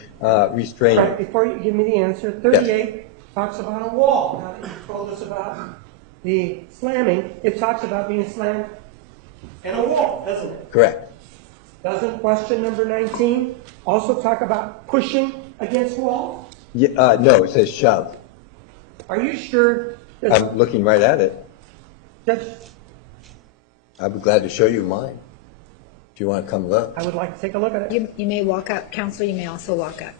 restraining. Right, before you give me the answer, 38 talks about a wall. Now that you've told us about the slamming, it talks about being slammed in a wall, doesn't it? Correct. Doesn't question number 19 also talk about pushing against walls? No, it says shove. Are you sure? I'm looking right at it. Judge, I'd be glad to show you mine, if you want to come look. I would like to take a look at it. You may walk up. Counsel, you may also walk up.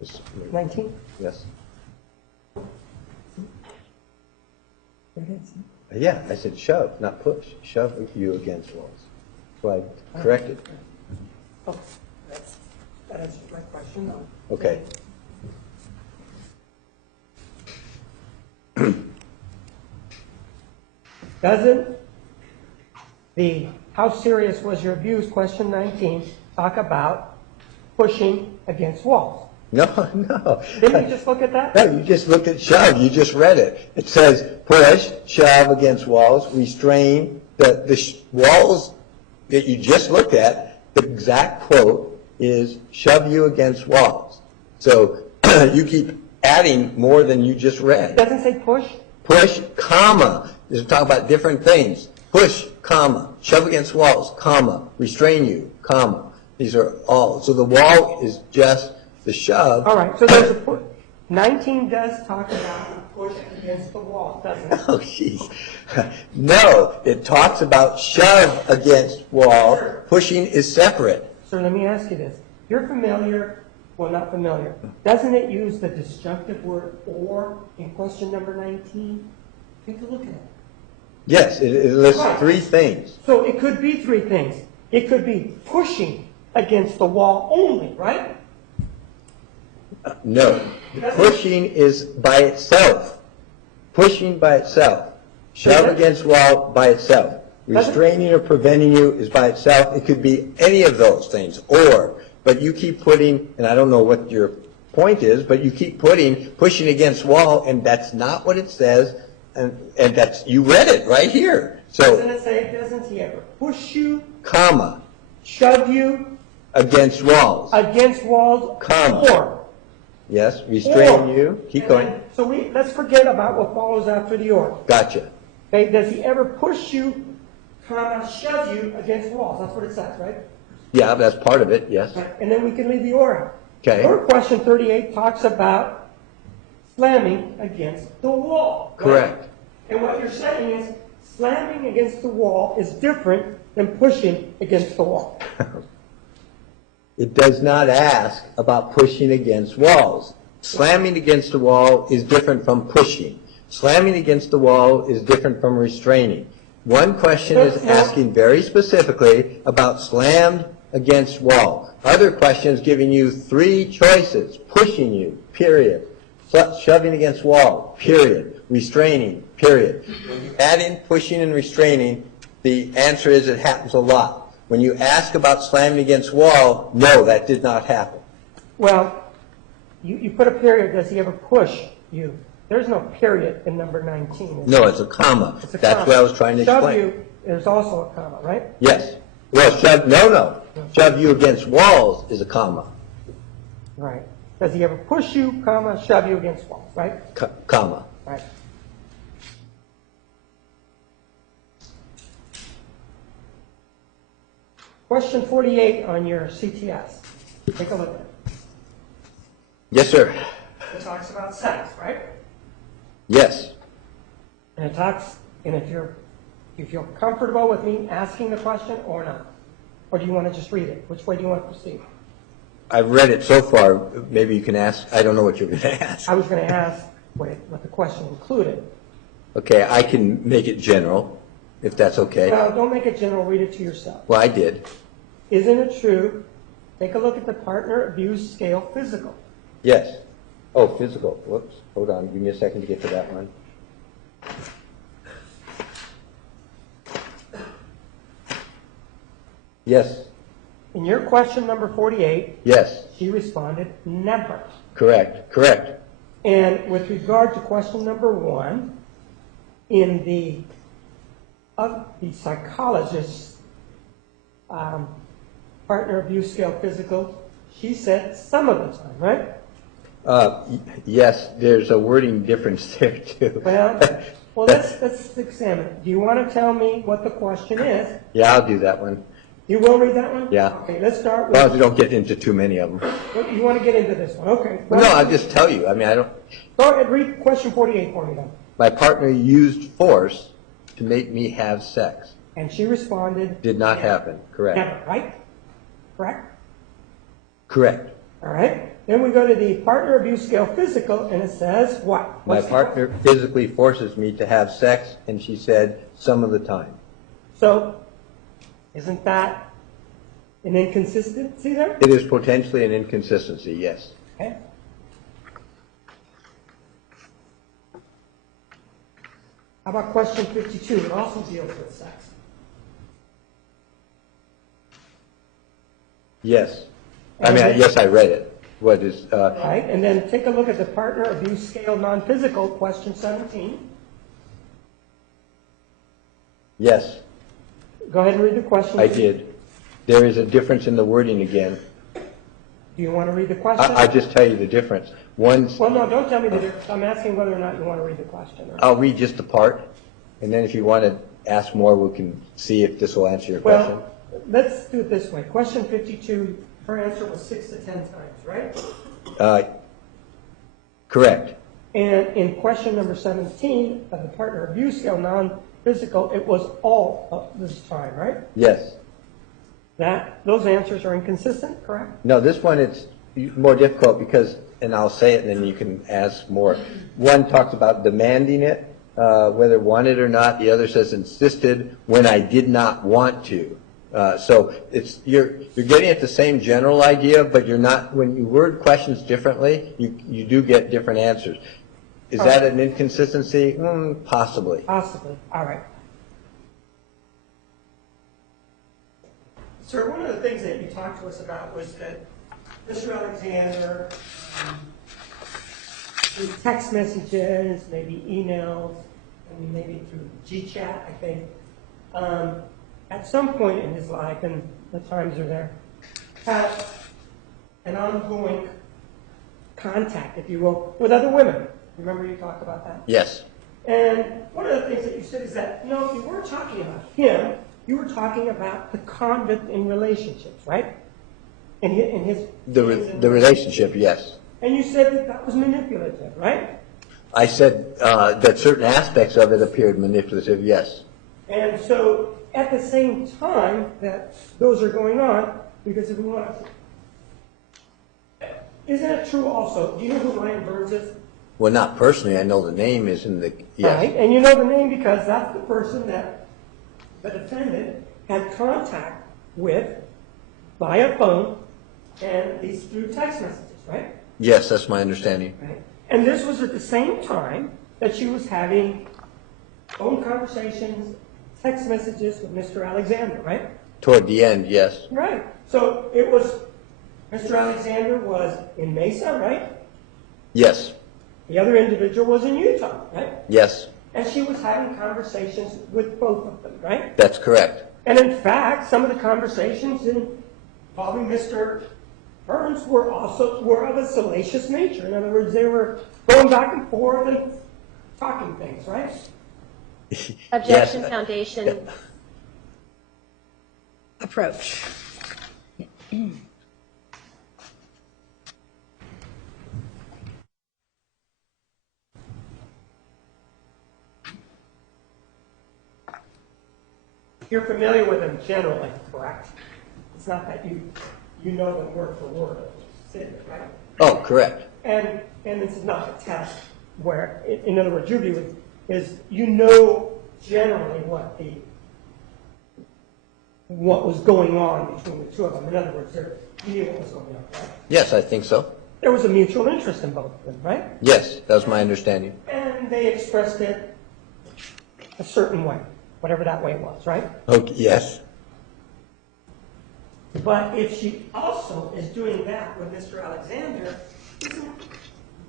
This- 19? Yes. There it is. Yeah, I said shove, not push. Shove you against walls. So I corrected. Oh, that answers my question. Okay. Doesn't the how serious was your abuse, question 19, talk about pushing against walls? No, no. Didn't you just look at that? No, you just looked at shove. You just read it. It says push, shove against walls, restrain. The walls that you just looked at, the exact quote is shove you against walls. So you keep adding more than you just It read. doesn't say push. Push, comma. This is talking about different things. Push, comma. Shove against walls, comma. Restrain you, comma. These are all. So the wall is just the shove. All right, so there's a push. 19 does talk about a push against the wall, doesn't it? Oh, jeez. No, it talks about shove against wall. Pushing is separate. So let me ask you this. You're familiar, well, not familiar. Doesn't it use the disjunctive word or in question number 19? Take a look at it. Yes, it lists Right. three things. So it could be three things. It could be pushing against the wall only, right? No, pushing is by itself. Pushing by itself. Shove against wall by itself. Restraining or preventing you is by itself. It could be any of those things. Or, but you keep putting, and I don't know what your point is, but you keep putting pushing against wall, and that's not what it says, and that's, you read it right here. Doesn't So, it say, doesn't he ever push you, comma, shove you against walls. against walls, Comma. or? Yes, restrain Or. you. Keep And going. then- So let's forget about what follows after the or. Gotcha. Okay, does he ever push you, comma, shove you against walls? That's what it says, right? Yeah, that's part of it, yes. Right, and then we can leave the or out. Okay. Or question 38 talks about slamming against the wall. right? Correct. And what you're saying is slamming against the wall is different than pushing against the wall. It does not ask about pushing against walls. Slamming against the wall is different from pushing. Slamming against the wall is different from restraining. One question is asking very specifically about slammed against wall. Other questions giving you three choices. Pushing you, period. Shoving against wall, period. Restraining, period. When you add in pushing and restraining, the answer is it happens a lot. When you ask about slamming against wall, no, that did not happen. Well, you put a period, does he ever push you? There's no period in number 19. No, it's a comma. It's a That's comma. what I was trying to Shove explain. you, there's also a comma, right? Yes. Well, no. Shove you against walls is a comma. Right. Does he ever push you, comma, shove you against walls, right? Comma. Right. Question 48 on your CTS. Take a look at it. Yes, sir. It talks about sex, right? Yes. And it talks, and if you feel comfortable with me asking the question or not, or do you want to just read it? Which way do you want to proceed? I've read it so far. Maybe you can ask. I don't know what you're going to ask. I was going to ask what the question included. Okay, I can make it general, if that's okay. Well, don't make it general, read it to yourself. Well, I did. Isn't it true? Take a look at the partner abuse scale physical. Yes. Oh, physical. Whoops. Hold on. Give me a second to get to that one. Yes. In your question number 48, Yes. she responded, never. Correct. Correct. And with regard to question number 1, in the psychologist's partner abuse scale physical, she said some of the time, right? Yes, there's a wording difference there, too. Well, let's examine it. Do you want to tell me what the question is? Yeah, I'll do that one. You will read that one? Yeah. Okay, let's start As long as we with, don't get into too many of them. you want to get into this one, okay. Well, no, I'll just tell you. I mean, I don't. Go ahead, read question 48 for me then. My partner used force to make me have sex. And she responded. Did not happen. Correct. Never, right? Correct? Correct. All right? Then we go to the partner abuse scale physical, and it says what? My What's the- partner physically forces me to have sex, and she said some of the time. So, isn't that an inconsistency there? It is potentially an inconsistency, yes. Okay. How about question 52? It also deals with sex. Yes. I mean, yes, I read it. What is, Right? And then take a look at the partner abuse scale non-physical, question 17. yes, Go ahead and read the question. I did. There is a difference in the wording again. Do you want to read the question? I just tell you the difference. One's, Well, no, don't tell me the difference. I'm asking whether or not you want to read the question. Or... I'll read just the part, and then if you want to ask more, we can see if this will answer your question. Well, let's do it this way. Question 52, her answer was 6 to 10 times, right? Correct. And in question number 17 of the partner abuse scale, non-physical, it was all of this time, right? Yes. Those answers are inconsistent, correct? No, this one it's more difficult because, and I'll say it and then you can ask more. One talks about demanding it, whether wanted or not. The other says insisted when I did not want to. So it's you're getting at the same general idea, but you're not. When you word questions differently, you do get different answers. Is that an inconsistency? Possibly. Possibly. All right. Sir, one of the things that you talked to us about was that Mr. Alexander, through text messages, maybe emails, and maybe through GChat, I think, at some point in his life, and the times are there, had an ongoing contact, if you will, with other women. Remember you talked about that? Yes. And one of the things that you said is that, no, you weren't talking about him, you were talking about the conduct in relationships, right? And his The relationship, yes. And you said that that was manipulative, right? I said that certain aspects of it appeared manipulative, yes. And so at the same time that those are going on, because if we want to, isn't it true also, do you know who Ryan Burns is? Well, not personally. I know the name is in the, yes. Right, and you know the name because that's the person that the defendant had contact with via phone and these through text messages, right? Yes, that's my understanding. Right. And this was at the same time that she was having phone conversations, text messages with Mr. Alexander, right? Toward the end, yes. Right. So it was, Mr. Alexander was in Mesa, right? Yes. The other individual was in Utah, right? Yes. And she was having conversations with both of them, right? That's correct. And in fact, some of the conversations involving Mr. Burns were of a salacious nature. In other words, they were going back and forth and talking things, right? Objection, Yes. foundation. Approach. You're familiar with them generally, correct? It's not that you know them word for word, right? Oh, correct. And this is not a test where, in other words, your view is you know generally what was going on between the two of them. In other words, you knew what was going on, right? Yes, I think so. There was a mutual interest in both of them, right? Yes, that was my understanding. And they expressed it a certain way, whatever that way was, right? Okay, yes. But if she also is doing that with Mr. Alexander,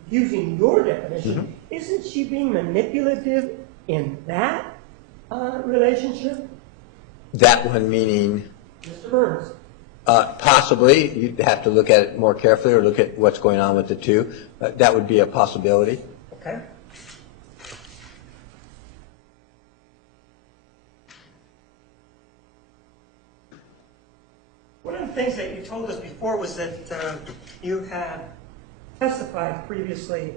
using your definition, isn't she being manipulative in that relationship? That one meaning Mr. Burns. possibly. You'd have to look at it more carefully or look at what's going on with the two. That would be a possibility. Okay. One of the things that you told us before was that you had testified previously,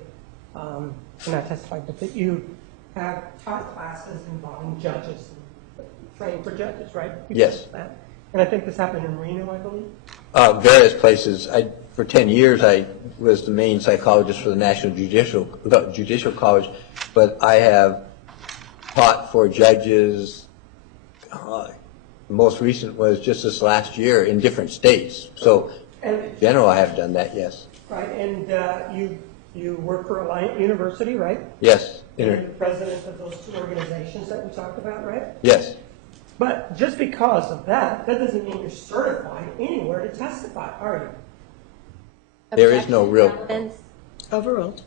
not testified, but that you have taught classes involving judges, training for judges, right? Yes. And I think this happened in Reno, I believe. Various places. for 10 years, I was the main psychologist for the National Judicial College, but I have taught for judges. The most recent was just this last year in different states. So in general, I have done that, yes. Right, and you work for Alliant University, right? Yes. And you're the president of those two organizations that we talked about, right? Yes. But just because of that, that doesn't mean you're certified anywhere to testify, are you? There is no real- Relevance. Overruled.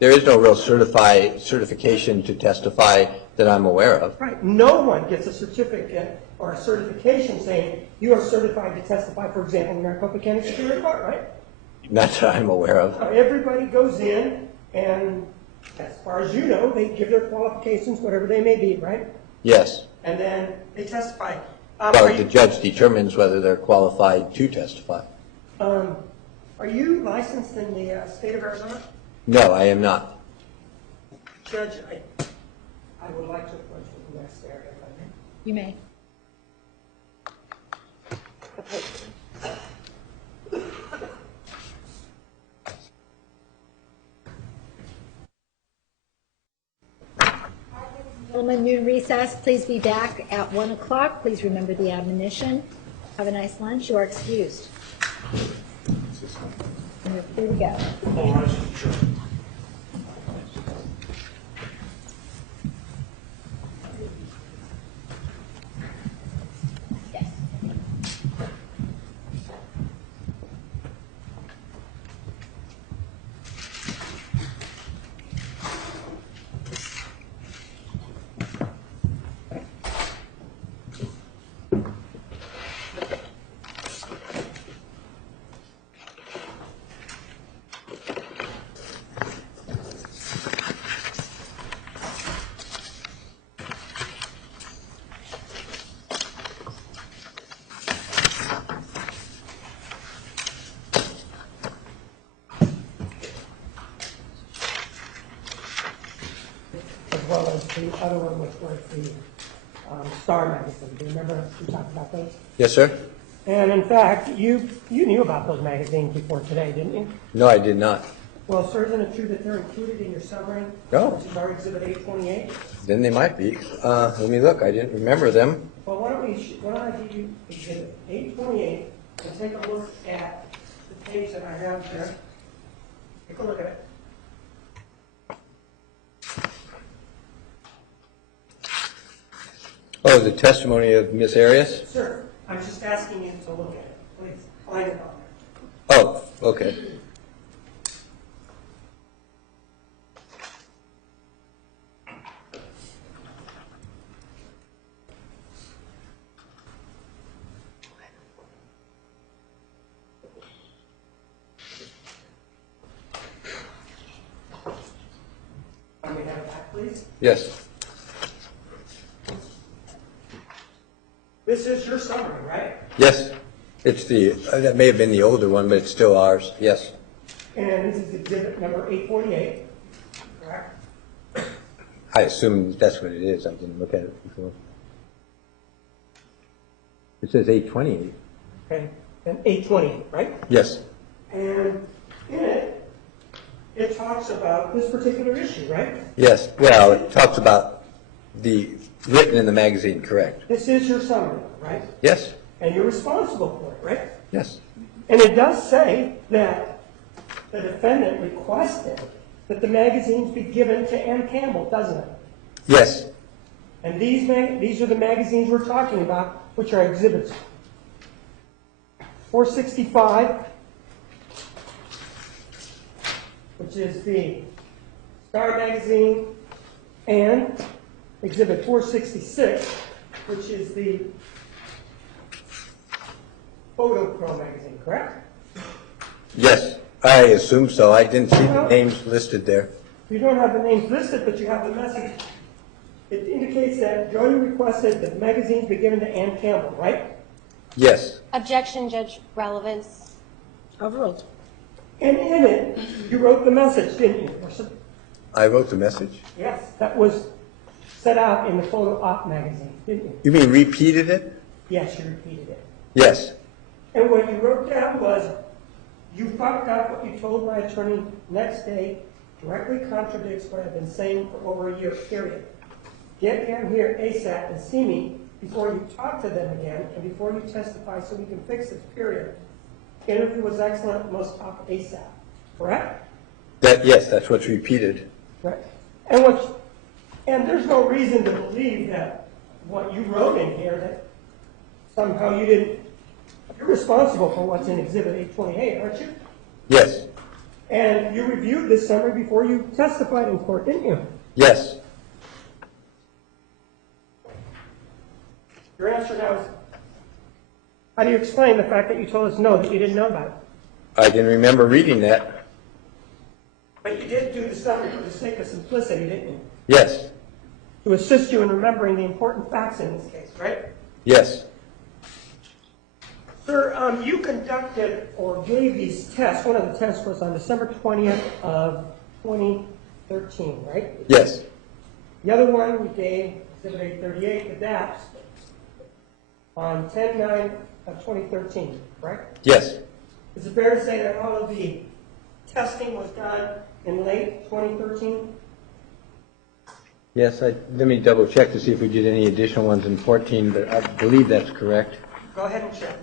There is no real certification to testify that I'm aware of. Right, no one gets a certificate or a certification saying you are certified to testify, for example, in Maricopa County Superior Court, right? Not that I'm aware of. Everybody goes in, and as far as you know, they give their qualifications, whatever they may be, right? Yes. And then they testify. Well, the judge determines whether they're qualified to testify. Are you licensed in the state of Arizona? No, I am not. Judge, I would like to approach the next area, if I may. You may. Gentlemen, noon recess. Please be back at 1 o'clock. Please remember the admonition. Have a nice lunch. You are excused. And you're free to go. Yes. As well as the other one, which was the Star magazine. Do you remember we talked about those? Yes, sir? And in fact, you knew about those magazines before today, didn't you? No, I did not. Well, sir, isn't it true that they're included in your summary? No. Which is our Exhibit 828? Then they might be. Let me look. I didn't remember them. Well, why don't I give you Exhibit 828 and take a look at the page that I have here. Take a look at it. Oh, the testimony of Miss Arias? Sir, I'm just asking you to look at it. Please, find it on there. Oh, okay. Can we have it back, please? Yes. This is your summary, right? Yes. It's the, that may have been the older one, but it's still ours. Yes. And this is Exhibit number 848, correct? I assume that's what it is. I didn't look at it before. It says 828. Okay, and 828, right? Yes. And in it, it talks about this particular issue, right? Yes. Well, it talks about the written in the magazine, correct? This is your summary, right? Yes. And you're responsible for it, right? Yes. And it does say that the defendant requested that the magazines be given to Ann Campbell, doesn't it? Yes. And these are the magazines we're talking about, which are exhibits 465, which is the Star magazine, and exhibit 466, which is the Photo Pro magazine, correct? Yes. I assume so. I didn't see the names listed there. You don't have the names listed, but you have the message. It indicates that Jodi requested that the magazines be given to Ann Campbell, right? Yes. Objection, Judge Relevance. Overruled. And in it, you wrote the message, didn't you? I wrote the message. Yes, that was set out in the Photo Op magazine, didn't you? You mean repeated it? Yes, you repeated it. Yes. And what you wrote down was You fucked up. What you told my attorney next day directly contradicts what I've been saying for over a year, period. Get down here ASAP and see me before you talk to them again and before you testify so we can fix this, period. Interview was excellent, must talk ASAP. Correct? Yes, that's what's repeated. Right. And there's no reason to believe that what you wrote in here, that somehow you're responsible for what's in Exhibit 828, aren't you? Yes. And you reviewed this summary before you testified in court, didn't you? Yes. Your answer now is, how do you explain the fact that you told us no, that you didn't know about it? I can remember reading that. But you did do the summary for the sake of simplicity, didn't you? Yes. To assist you in remembering the important facts in this case, right? Yes. Sir, you conducted or gave these tests. One of the tests was on December 20th of 2013, right? Yes. The other one you gave, Exhibit 838, adapts on 10/9 of 2013, correct? Yes. Is it fair to say that all of the testing was done in late 2013? Yes. Let me double check to see if we did any additional ones in 14, but I believe that's correct. Go ahead and check.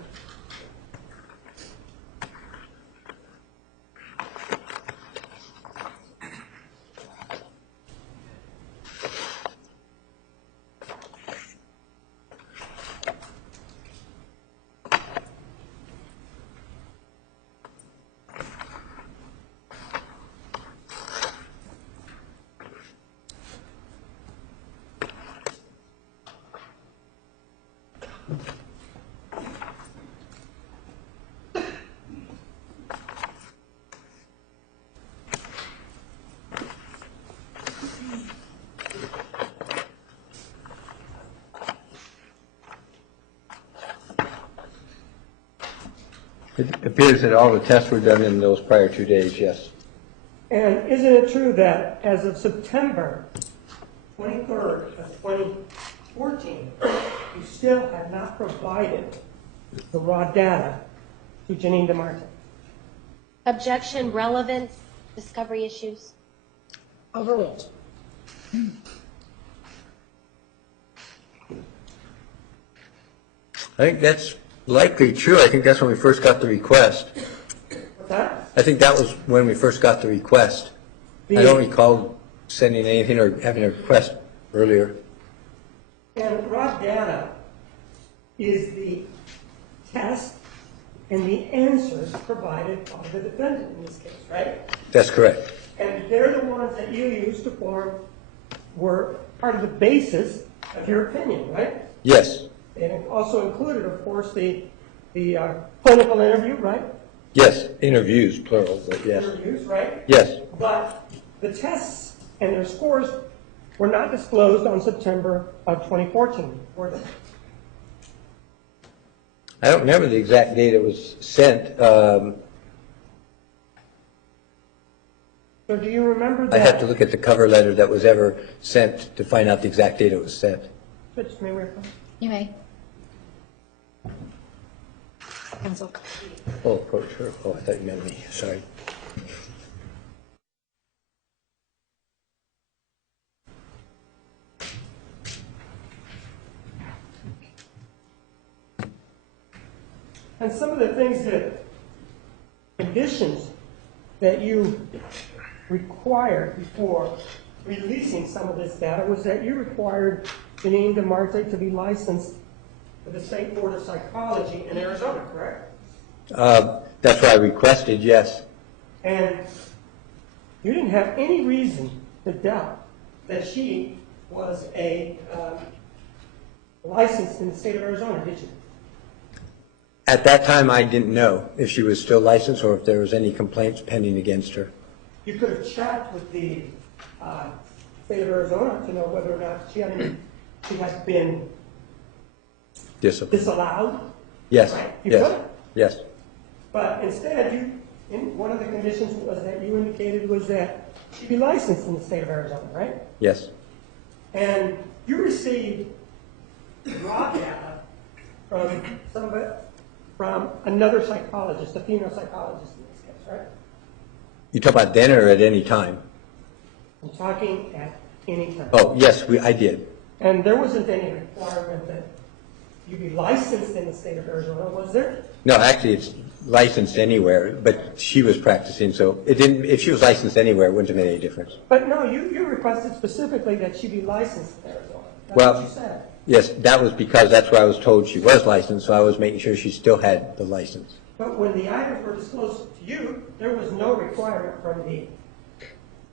It appears that all the tests were done in those prior 2 days, yes. And isn't it true that as of September 23rd of 2014, you still have not provided the raw data to Janine DeMarte? Objection, relevant discovery issues. Overruled. I think that's likely true. I think that's when we first got the request. What's that? I think that was when we first got the request. I don't recall sending anything or having a request earlier. And raw data is the test and the answers provided by the defendant in this case, right? That's correct. And they're the ones that you used to form, were part of the basis of your opinion, right? Yes. And it also included, of course, the clinical interview, right? Yes. Interviews, plural, but yes. Interviews, right? Yes. But the tests and their scores were not disclosed on September of 2014, were they? I don't remember the exact date it was sent. So do you remember that? I have to look at the cover letter that was ever sent to find out the exact date it was sent. Switch, may we refer? You may. Counsel. Oh, sure. Oh, I thought you meant me. Sorry. And some of the things conditions that you required before releasing some of this data was that you required Janine DeMarte to be licensed for the State Board of Psychology in Arizona, correct? That's what I requested, yes. And you didn't have any reason to doubt that she was licensed in the state of Arizona, did you? At that time, I didn't know if she was still licensed or if there was any complaints pending against her. You could have checked with the state of Arizona to know whether or not she had been Discipline. disallowed. Yes. Right? You Yes. could have. Yes. But instead, one of the conditions was that you indicated was that she'd be licensed in the state of Arizona, right? Yes. And you received raw data from another psychologist, a female psychologist in this right? You talk about then or at any time? I'm talking at any time. Oh, yes, I did. And there wasn't any requirement that you be licensed in the state of Arizona, was there? No, actually, it's licensed anywhere, but she was practicing, so it didn't, if she was licensed anywhere, it wouldn't have made any difference. But no, you requested specifically that she be licensed in Arizona. That's Well, what you said. yes, that was because that's where I was told she was licensed, so I was making sure she still had the license. But when the items were disclosed to you, there was no requirement from the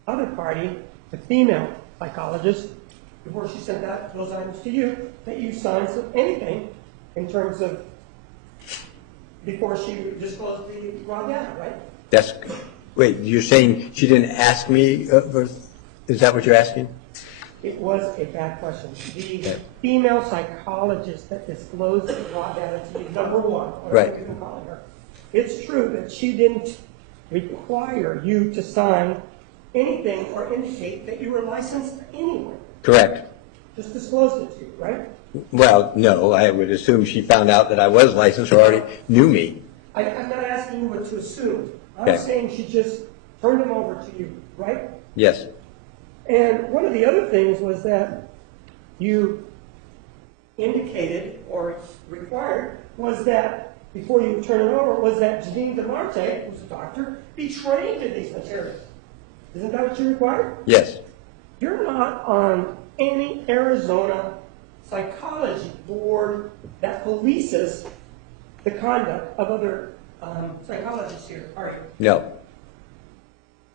other party, the female psychologist, before she sent out those items to you, that you signed anything in terms of, before she disclosed the raw data, right? That's, wait, you're saying she didn't ask me, is that what you're asking? It was a bad question. The female psychologist that disclosed the raw data to you, number one, whatever you've been calling her, it's true that she didn't require you to sign anything or indicate that you were licensed anywhere. Correct. Just disclosed it to you, right? Well, no, I would assume she found out that I was licensed or already knew me. I'm not asking you what to assume. I'm Okay. saying she just turned them over to you, right? Yes. And one of the other things was that you indicated or required was that, before you turn it over, was that Janine DeMarte, who's a doctor, be trained in these materials. Isn't that what you required? Yes. You're not on any Arizona psychology board that polices the conduct of other psychologists here, are you? No.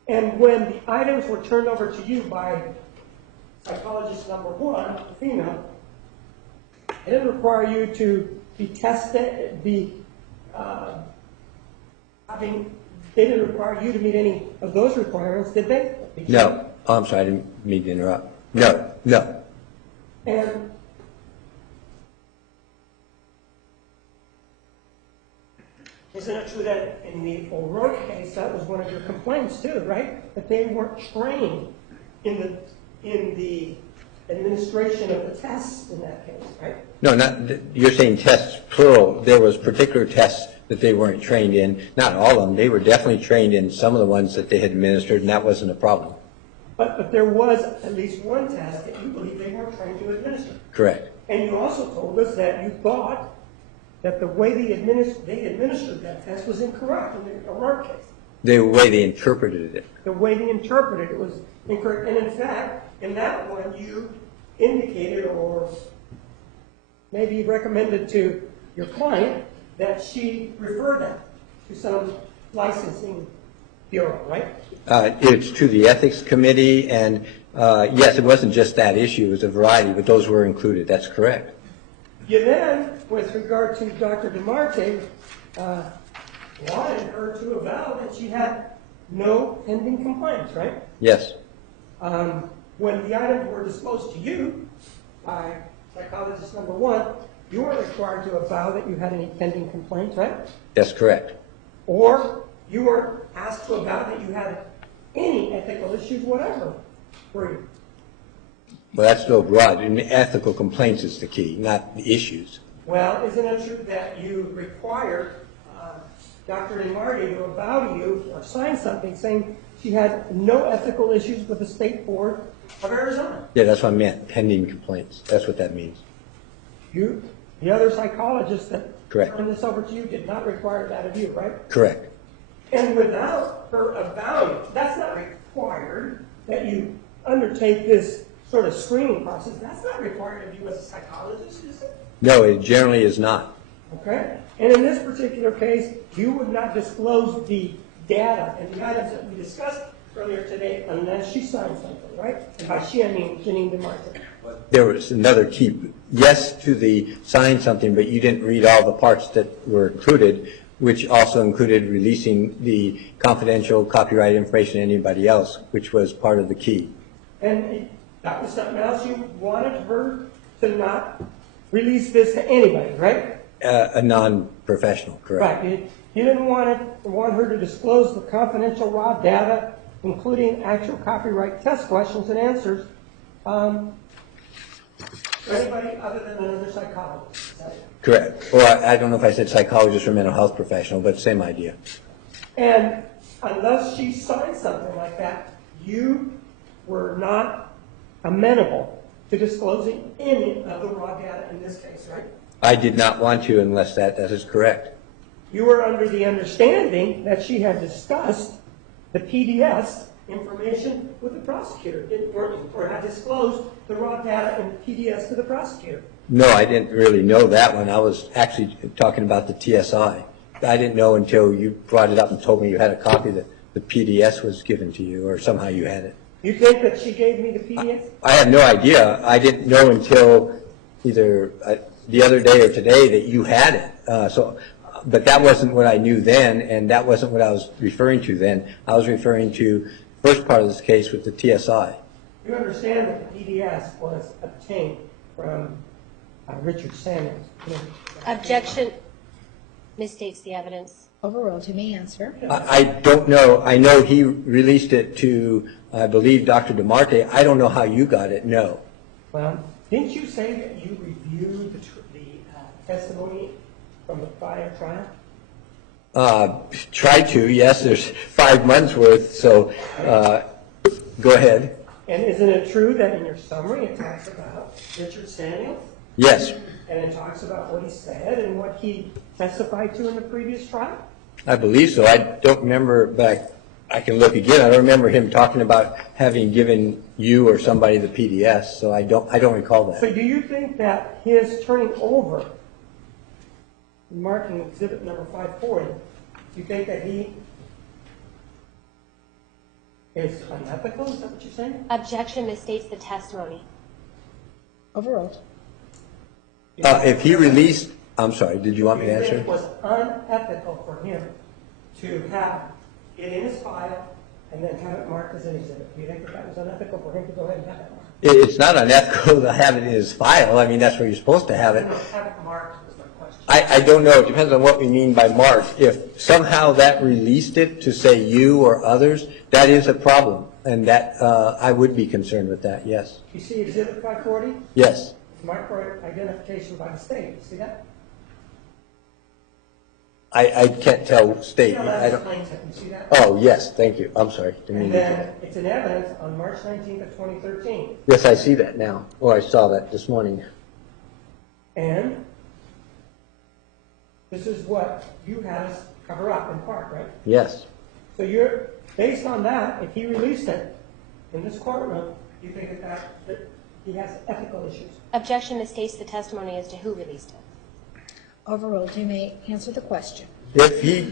And when the items were turned over to you by psychologist number one, the female, it didn't require you to be tested, they didn't require you to meet any of those requirements, did they? No. Oh, I'm sorry, I didn't mean to interrupt. No, no. And isn't it true that in the O'Rourke case, that was one of your complaints too, right? That they weren't trained in the administration of the tests in that case, right? No, not, you're saying tests, plural. There was particular tests that they weren't trained in. Not all of them. They were definitely trained in some of the ones that they had administered, and that wasn't a problem. But there was at least one test that you believe they weren't trained to administer. Correct. And you also told us that you thought that the way they administered that test was incorrect in the O'Rourke case. The way they interpreted it. The way they interpreted it was incorrect. And in fact, in that one, you indicated or maybe recommended to your client that she refer that to some licensing bureau, right? It's to the ethics committee, and yes, it wasn't just that issue. It was a variety, but those were included. That's correct. You then, with regard to Dr. DeMarte, wanted her to avow that she had no pending complaints, right? Yes. When the items were disclosed to you by psychologist number one, you weren't required to avow that you had any pending complaints, right? That's correct. Or you weren't asked to avow that you had any ethical issues, whatever, were you? Well, that's still broad. And ethical complaints is the key, not the issues. Well, isn't it true that you required Dr. DeMarte to avow to you or sign something saying she had no ethical issues with the State Board of Arizona? Yeah, that's what I meant, pending complaints. That's what that means. You, the other psychologist that Correct. turned this over to you did not require that of you, right? Correct. And without her avowing, that's not required that you undertake this sort of screening process. That's not required of you as a psychologist, is it? No, it generally is not. Okay? And in this particular case, you would not disclose the data and the items that we discussed earlier today unless she signed something, right? And by she, I mean Janine DeMarte. There was another key. Yes to the sign something, but you didn't read all the parts that were included, which also included releasing the confidential copyright information to anybody else, which was part of the key. And that was something else you wanted her to not release this to anybody, right? A non-professional, correct? Right. You didn't want her to disclose the confidential raw data, including actual copyright test questions and answers, to anybody other than another psychologist. Is that it? Correct. Or I don't know if I said psychologist or mental health professional, but same idea. And unless she signed something like that, you were not amenable to disclosing any of the raw data in this case, right? I did not want to unless that is correct. You were under the understanding that she had discussed the PDS information with the prosecutor, or had disclosed the raw data in the PDS to the prosecutor. No, I didn't really know that one. I was actually talking about the TSI. I didn't know until you brought it up and told me you had a copy that the PDS was given to you, or somehow you had it. You think that she gave me the PDS? I had no idea. I didn't know until either the other day or today that you had it. But that wasn't what I knew then, and that wasn't what I was referring to then. I was referring to the first part of this case with the TSI. You understand that the PDS was obtained from Richard Samuels. Objection misstates the evidence. Overruled. You may answer. I don't know. I know he released it to, I believe, Dr. DeMarte. I don't know how you got it. No. Well, didn't you say that you reviewed the testimony from the prior trial? Try to, yes. There's 5 months worth, so go ahead. And isn't it true that in your summary it talks about Richard Samuels? Yes, And it talks about what he said and what he testified to in the previous trial? I believe so. I don't remember, but I can look again. I don't remember him talking about having given you or somebody the PDS, so I don't recall So that. do you think that his turning over, marking exhibit number 540, do you think that he is unethical? Is that what you're saying? Objection misstates the testimony. Overruled. If he released, I'm sorry, did you want me to Do you think answer? it was unethical for him to have it in his file and then have it marked as an exhibit? Do you think that was unethical for him to go ahead and have it marked? It's not unethical to have it in his file. I mean, that's where you're supposed to have it. No, have it marked was my question. I don't know. It depends on what we mean by marked. If somehow that released it to say you or others, that is a problem. And that I would be concerned with that, yes. You see exhibit 540? Yes. It's marked for identification by the state. You see that? I can't tell state. No, I that's the don't. plaintiff. You see that? Oh, yes, thank you. I'm sorry. Didn't mean And to- then it's in evidence on March 19th of 2013. Yes, I see that now. Or I saw that this morning. And this is what you had us cover up in part, right? Yes. So you're, based on that, if he released it in this courtroom, you think that he has ethical issues? Objection misstates the testimony as to who released it. Overruled. You may answer the question. If he,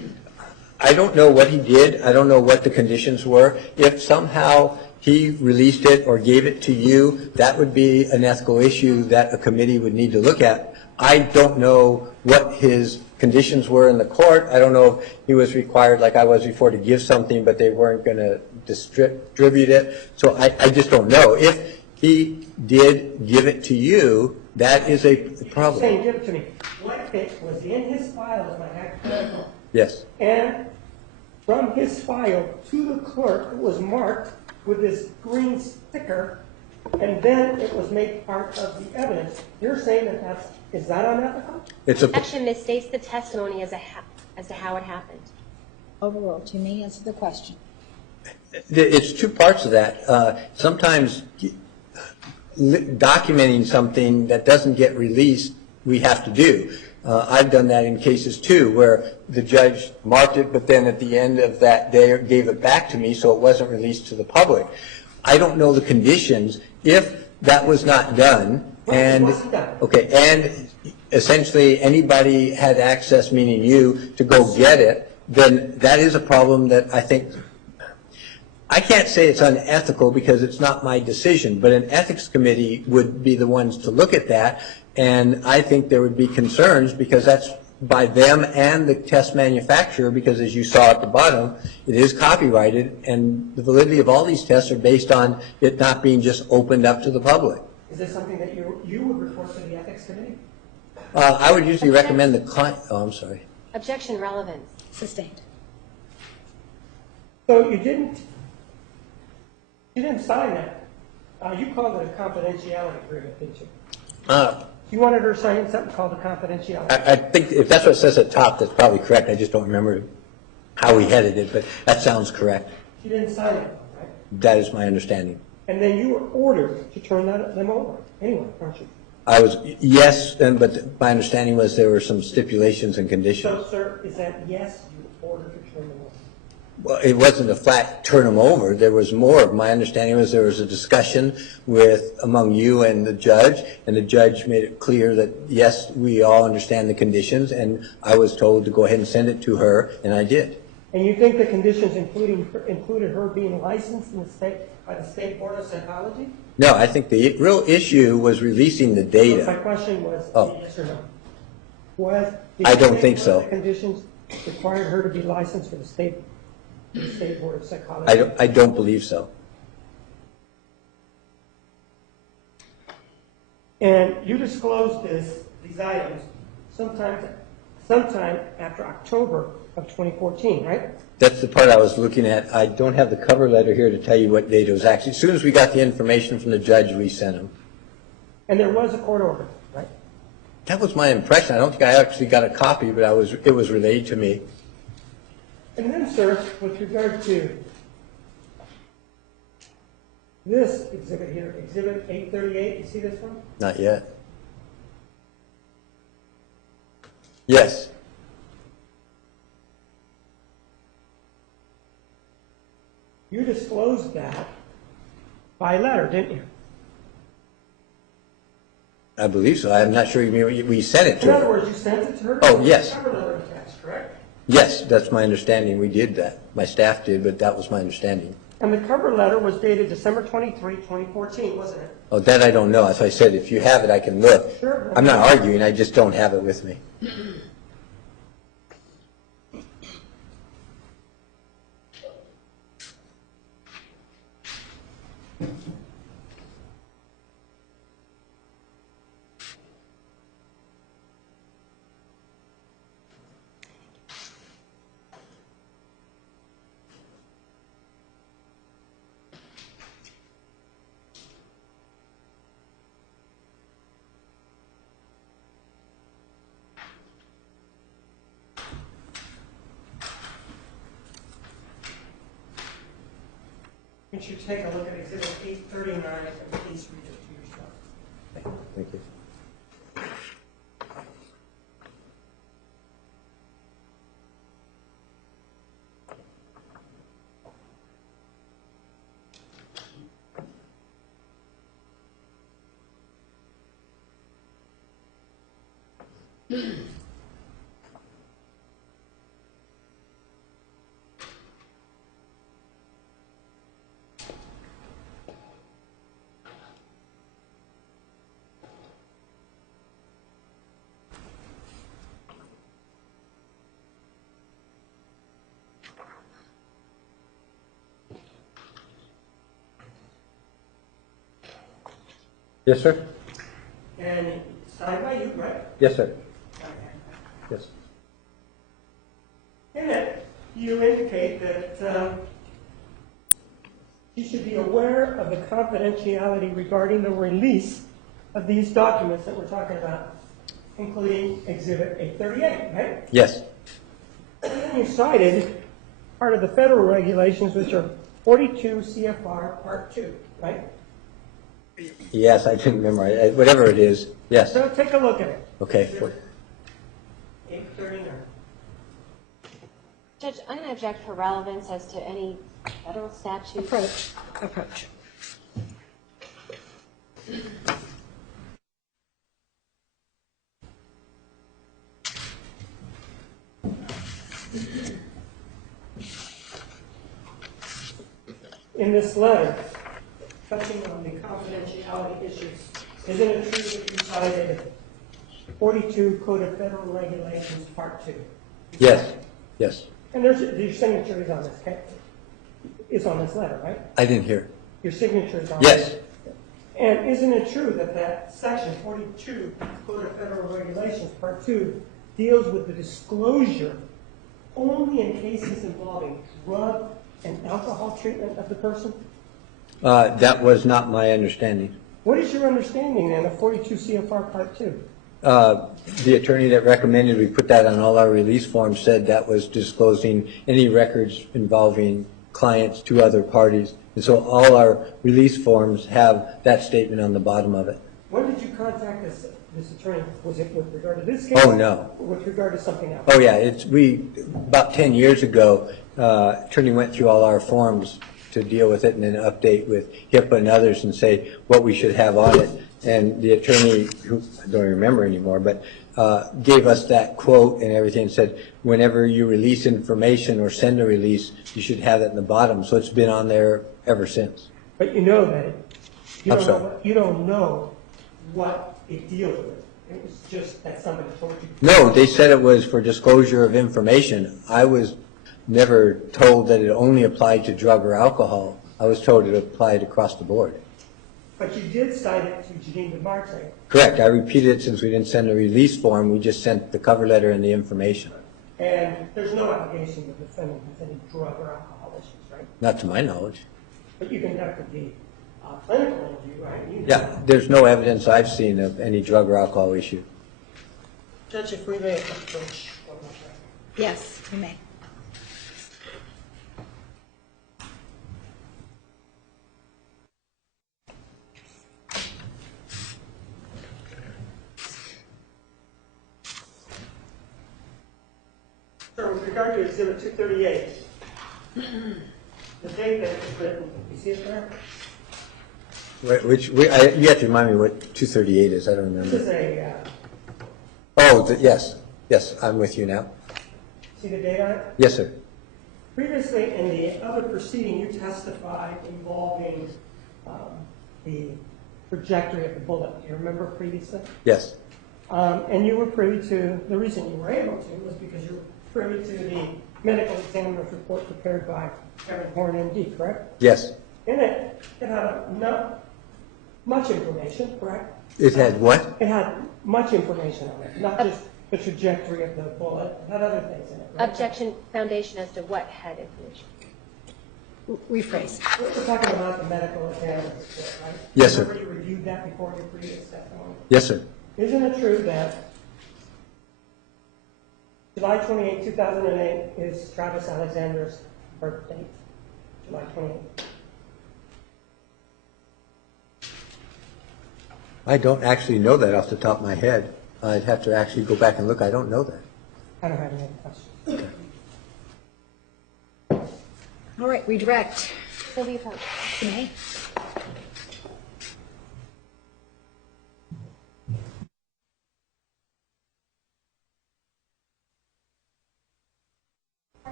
I don't know what he did. I don't know what the conditions were. If somehow he released it or gave it to you, that would be an ethical issue that a committee would need to look at. I don't know what his conditions were in the court. I don't know if he was required, like I was before, to give something, but they weren't going to distribute it. So I just don't know. If he did give it to you, that is a problem. Saying, give it to me. What if it was in his file as my hypothetical? Yes. And from his file to the clerk, it was marked with this green sticker, and then it was made part of the evidence. You're saying that is that unethical? It's a, Objection misstates the testimony as to how it happened. Overruled. You may answer the question. it's two parts of that. Sometimes documenting something that doesn't get released, we have to do. I've done that in cases too, where the judge marked it, but then at the end of that day gave it back to me, so it wasn't released to the public. I don't know the conditions. If that was not done, and okay, and essentially anybody had access, meaning you, to go get it, then that is a problem that I think. I can't say it's unethical because it's not my decision, but an ethics committee would be the ones to look at that, and I think there would be concerns because that's by them and the test manufacturer, because as you saw at the bottom, it is copyrighted, and the validity of all these tests are based on it not being just opened up to the public. Is this something that you would report to the ethics committee? I would usually recommend the client. Oh, I'm sorry. Objection relevance. Sustained. So you didn't sign that. You called it a confidentiality agreement, didn't you? You wanted her to sign something called a confidentiality. I think if that's what it says at the top, that's probably correct. I just don't remember how we headed it, but that sounds correct. She didn't sign it, right? That is my understanding. And then you were ordered to turn them over anyway, aren't you? I was, yes, but my understanding was there were some stipulations and So, conditions. sir, is that yes, you were ordered to turn them over? Well, it wasn't a flat turn them over. There was more. My understanding was there was a discussion among you and the judge made it clear that, yes, we all understand the conditions, and I was told to go ahead and send it to her, and I did. And you think the conditions included her being licensed in the state by the State Board of Psychology? No, I think the real issue was releasing the My data. question was, Oh. yes or no? I don't think so. The conditions required her to be licensed for the State Board of Psychology? I don't believe so. And you disclosed these items sometime after October of 2014, right? That's the part I was looking at. I don't have the cover letter here to tell you what date it was actually. As soon as we got the information from the judge, we sent them. And there was a court order, right? That was my impression. I don't think I actually got a copy, but it was relayed to me. And then, sir, with regard to this exhibit here, Exhibit 838, you see this one? Not yet. Yes. You disclosed that by letter, didn't you? I believe so. I'm not sure you mean we sent it to In other her. words, you sent it to her? Oh, yes. Cover letter attached, correct? Yes, that's my understanding. We did that. My staff did, but that was my understanding. And the cover letter was dated December 23, 2014, wasn't it? Oh, that I don't know. As I said, if you have it, I can look. Sure. I'm not arguing. I just don't have it with me. You should take a look at Exhibit 839 and please read it to yourself. Thank you. Yes, sir. And signed by you, right? Yes, sir. Yes. In it, you indicate that you should be aware of the confidentiality regarding the release of these documents that we're talking about, including Exhibit 838, right? Yes. And then you cited part of the federal regulations, which are 42 CFR Part 2, right? Yes, I didn't memorize. Whatever it is. Yes. So take a look at it. Okay. Exhibit 839. Judge, I'm going to object for relevance as to any federal statute. Approach. In this letter, touching on the confidentiality issues, isn't it true that you cited 42 Code of Federal Regulations, Part 2? Yes. Yes. And there's your signature is on this, is on this letter, right? I didn't hear. Your signature is on Yes. it. And isn't it true that that section 42 Code of Federal Regulations, Part 2, deals with the disclosure only in cases involving drug and alcohol treatment of the person? That was not my understanding. What is your understanding then of 42 CFR Part 2? The attorney that recommended we put that on all our release forms said that was disclosing any records involving clients to other parties. And so all our release forms have that statement on the bottom of it. When did you contact this attorney? Was it with regard to this case? Oh, no. Or with regard to something else? Oh, yeah, about 10 years ago, attorney went through all our forms to deal with it and then update with HIPAA and others and say what we should have on it. And the attorney, who I don't remember anymore, but gave us that quote and everything and said, whenever you release information or send a release, you should have it in the bottom. So it's been on there ever since. But you know that you I'm don't know what it deals with. It was just that somebody told you. No, they said it was for disclosure of information. I was never told that it only applied to drug or alcohol. I was told it applied across the board. But you did cite it to Janine DeMarte. Correct. I repeated it since we didn't send a release form. We just sent the cover letter and the information. And there's no allegation the defendant has any drug or alcohol issues, right? Not to my knowledge. But you conducted the clinical interview, right? Yeah, there's no evidence I've seen of any drug or alcohol issue. Judge, if we may approach one more time. Yes, you may. Sir, with regard to Exhibit 238, the date that it was written, you see it there? You have to remind me what 238 is. I don't This remember. is a, Oh, yes. Yes, I'm with you now. see the date on it? Yes, sir. Previously, in the other proceeding, you testified involving the trajectory of the bullet. Do you remember previously? Yes. And you were privy to, the reason you were able to was because you were privy to the medical examiner's report prepared by Kevin Horn, MD, correct? Yes. In it, it had not much information, correct? It had what? It had much information on it, not just the trajectory of the bullet. It had other things in it, right? Objection foundation as to what had information. Rephrase. We're talking about the medical examiner's report, right? Yes, sir. Remember you reviewed that before your previous testimony? Yes, sir. Isn't it true that July 28, 2008 is Travis Alexander's birth date? July 28. I don't actually know that off the top of my head. I'd have to actually go back and look. I don't know that. I don't have any other questions. All right, redirect. Sylvia Pope. You may.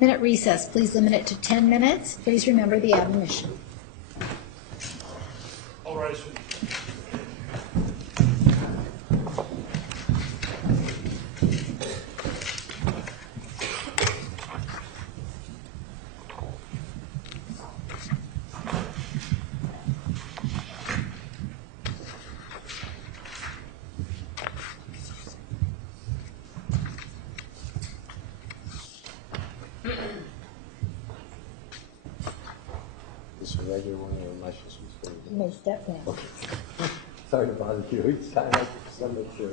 Minute recess. Please limit it to 10 minutes. Please remember the admonition. All right. This is a regular one or a licensed one? Most definitely. Sorry to bother you each time. I just want to make sure.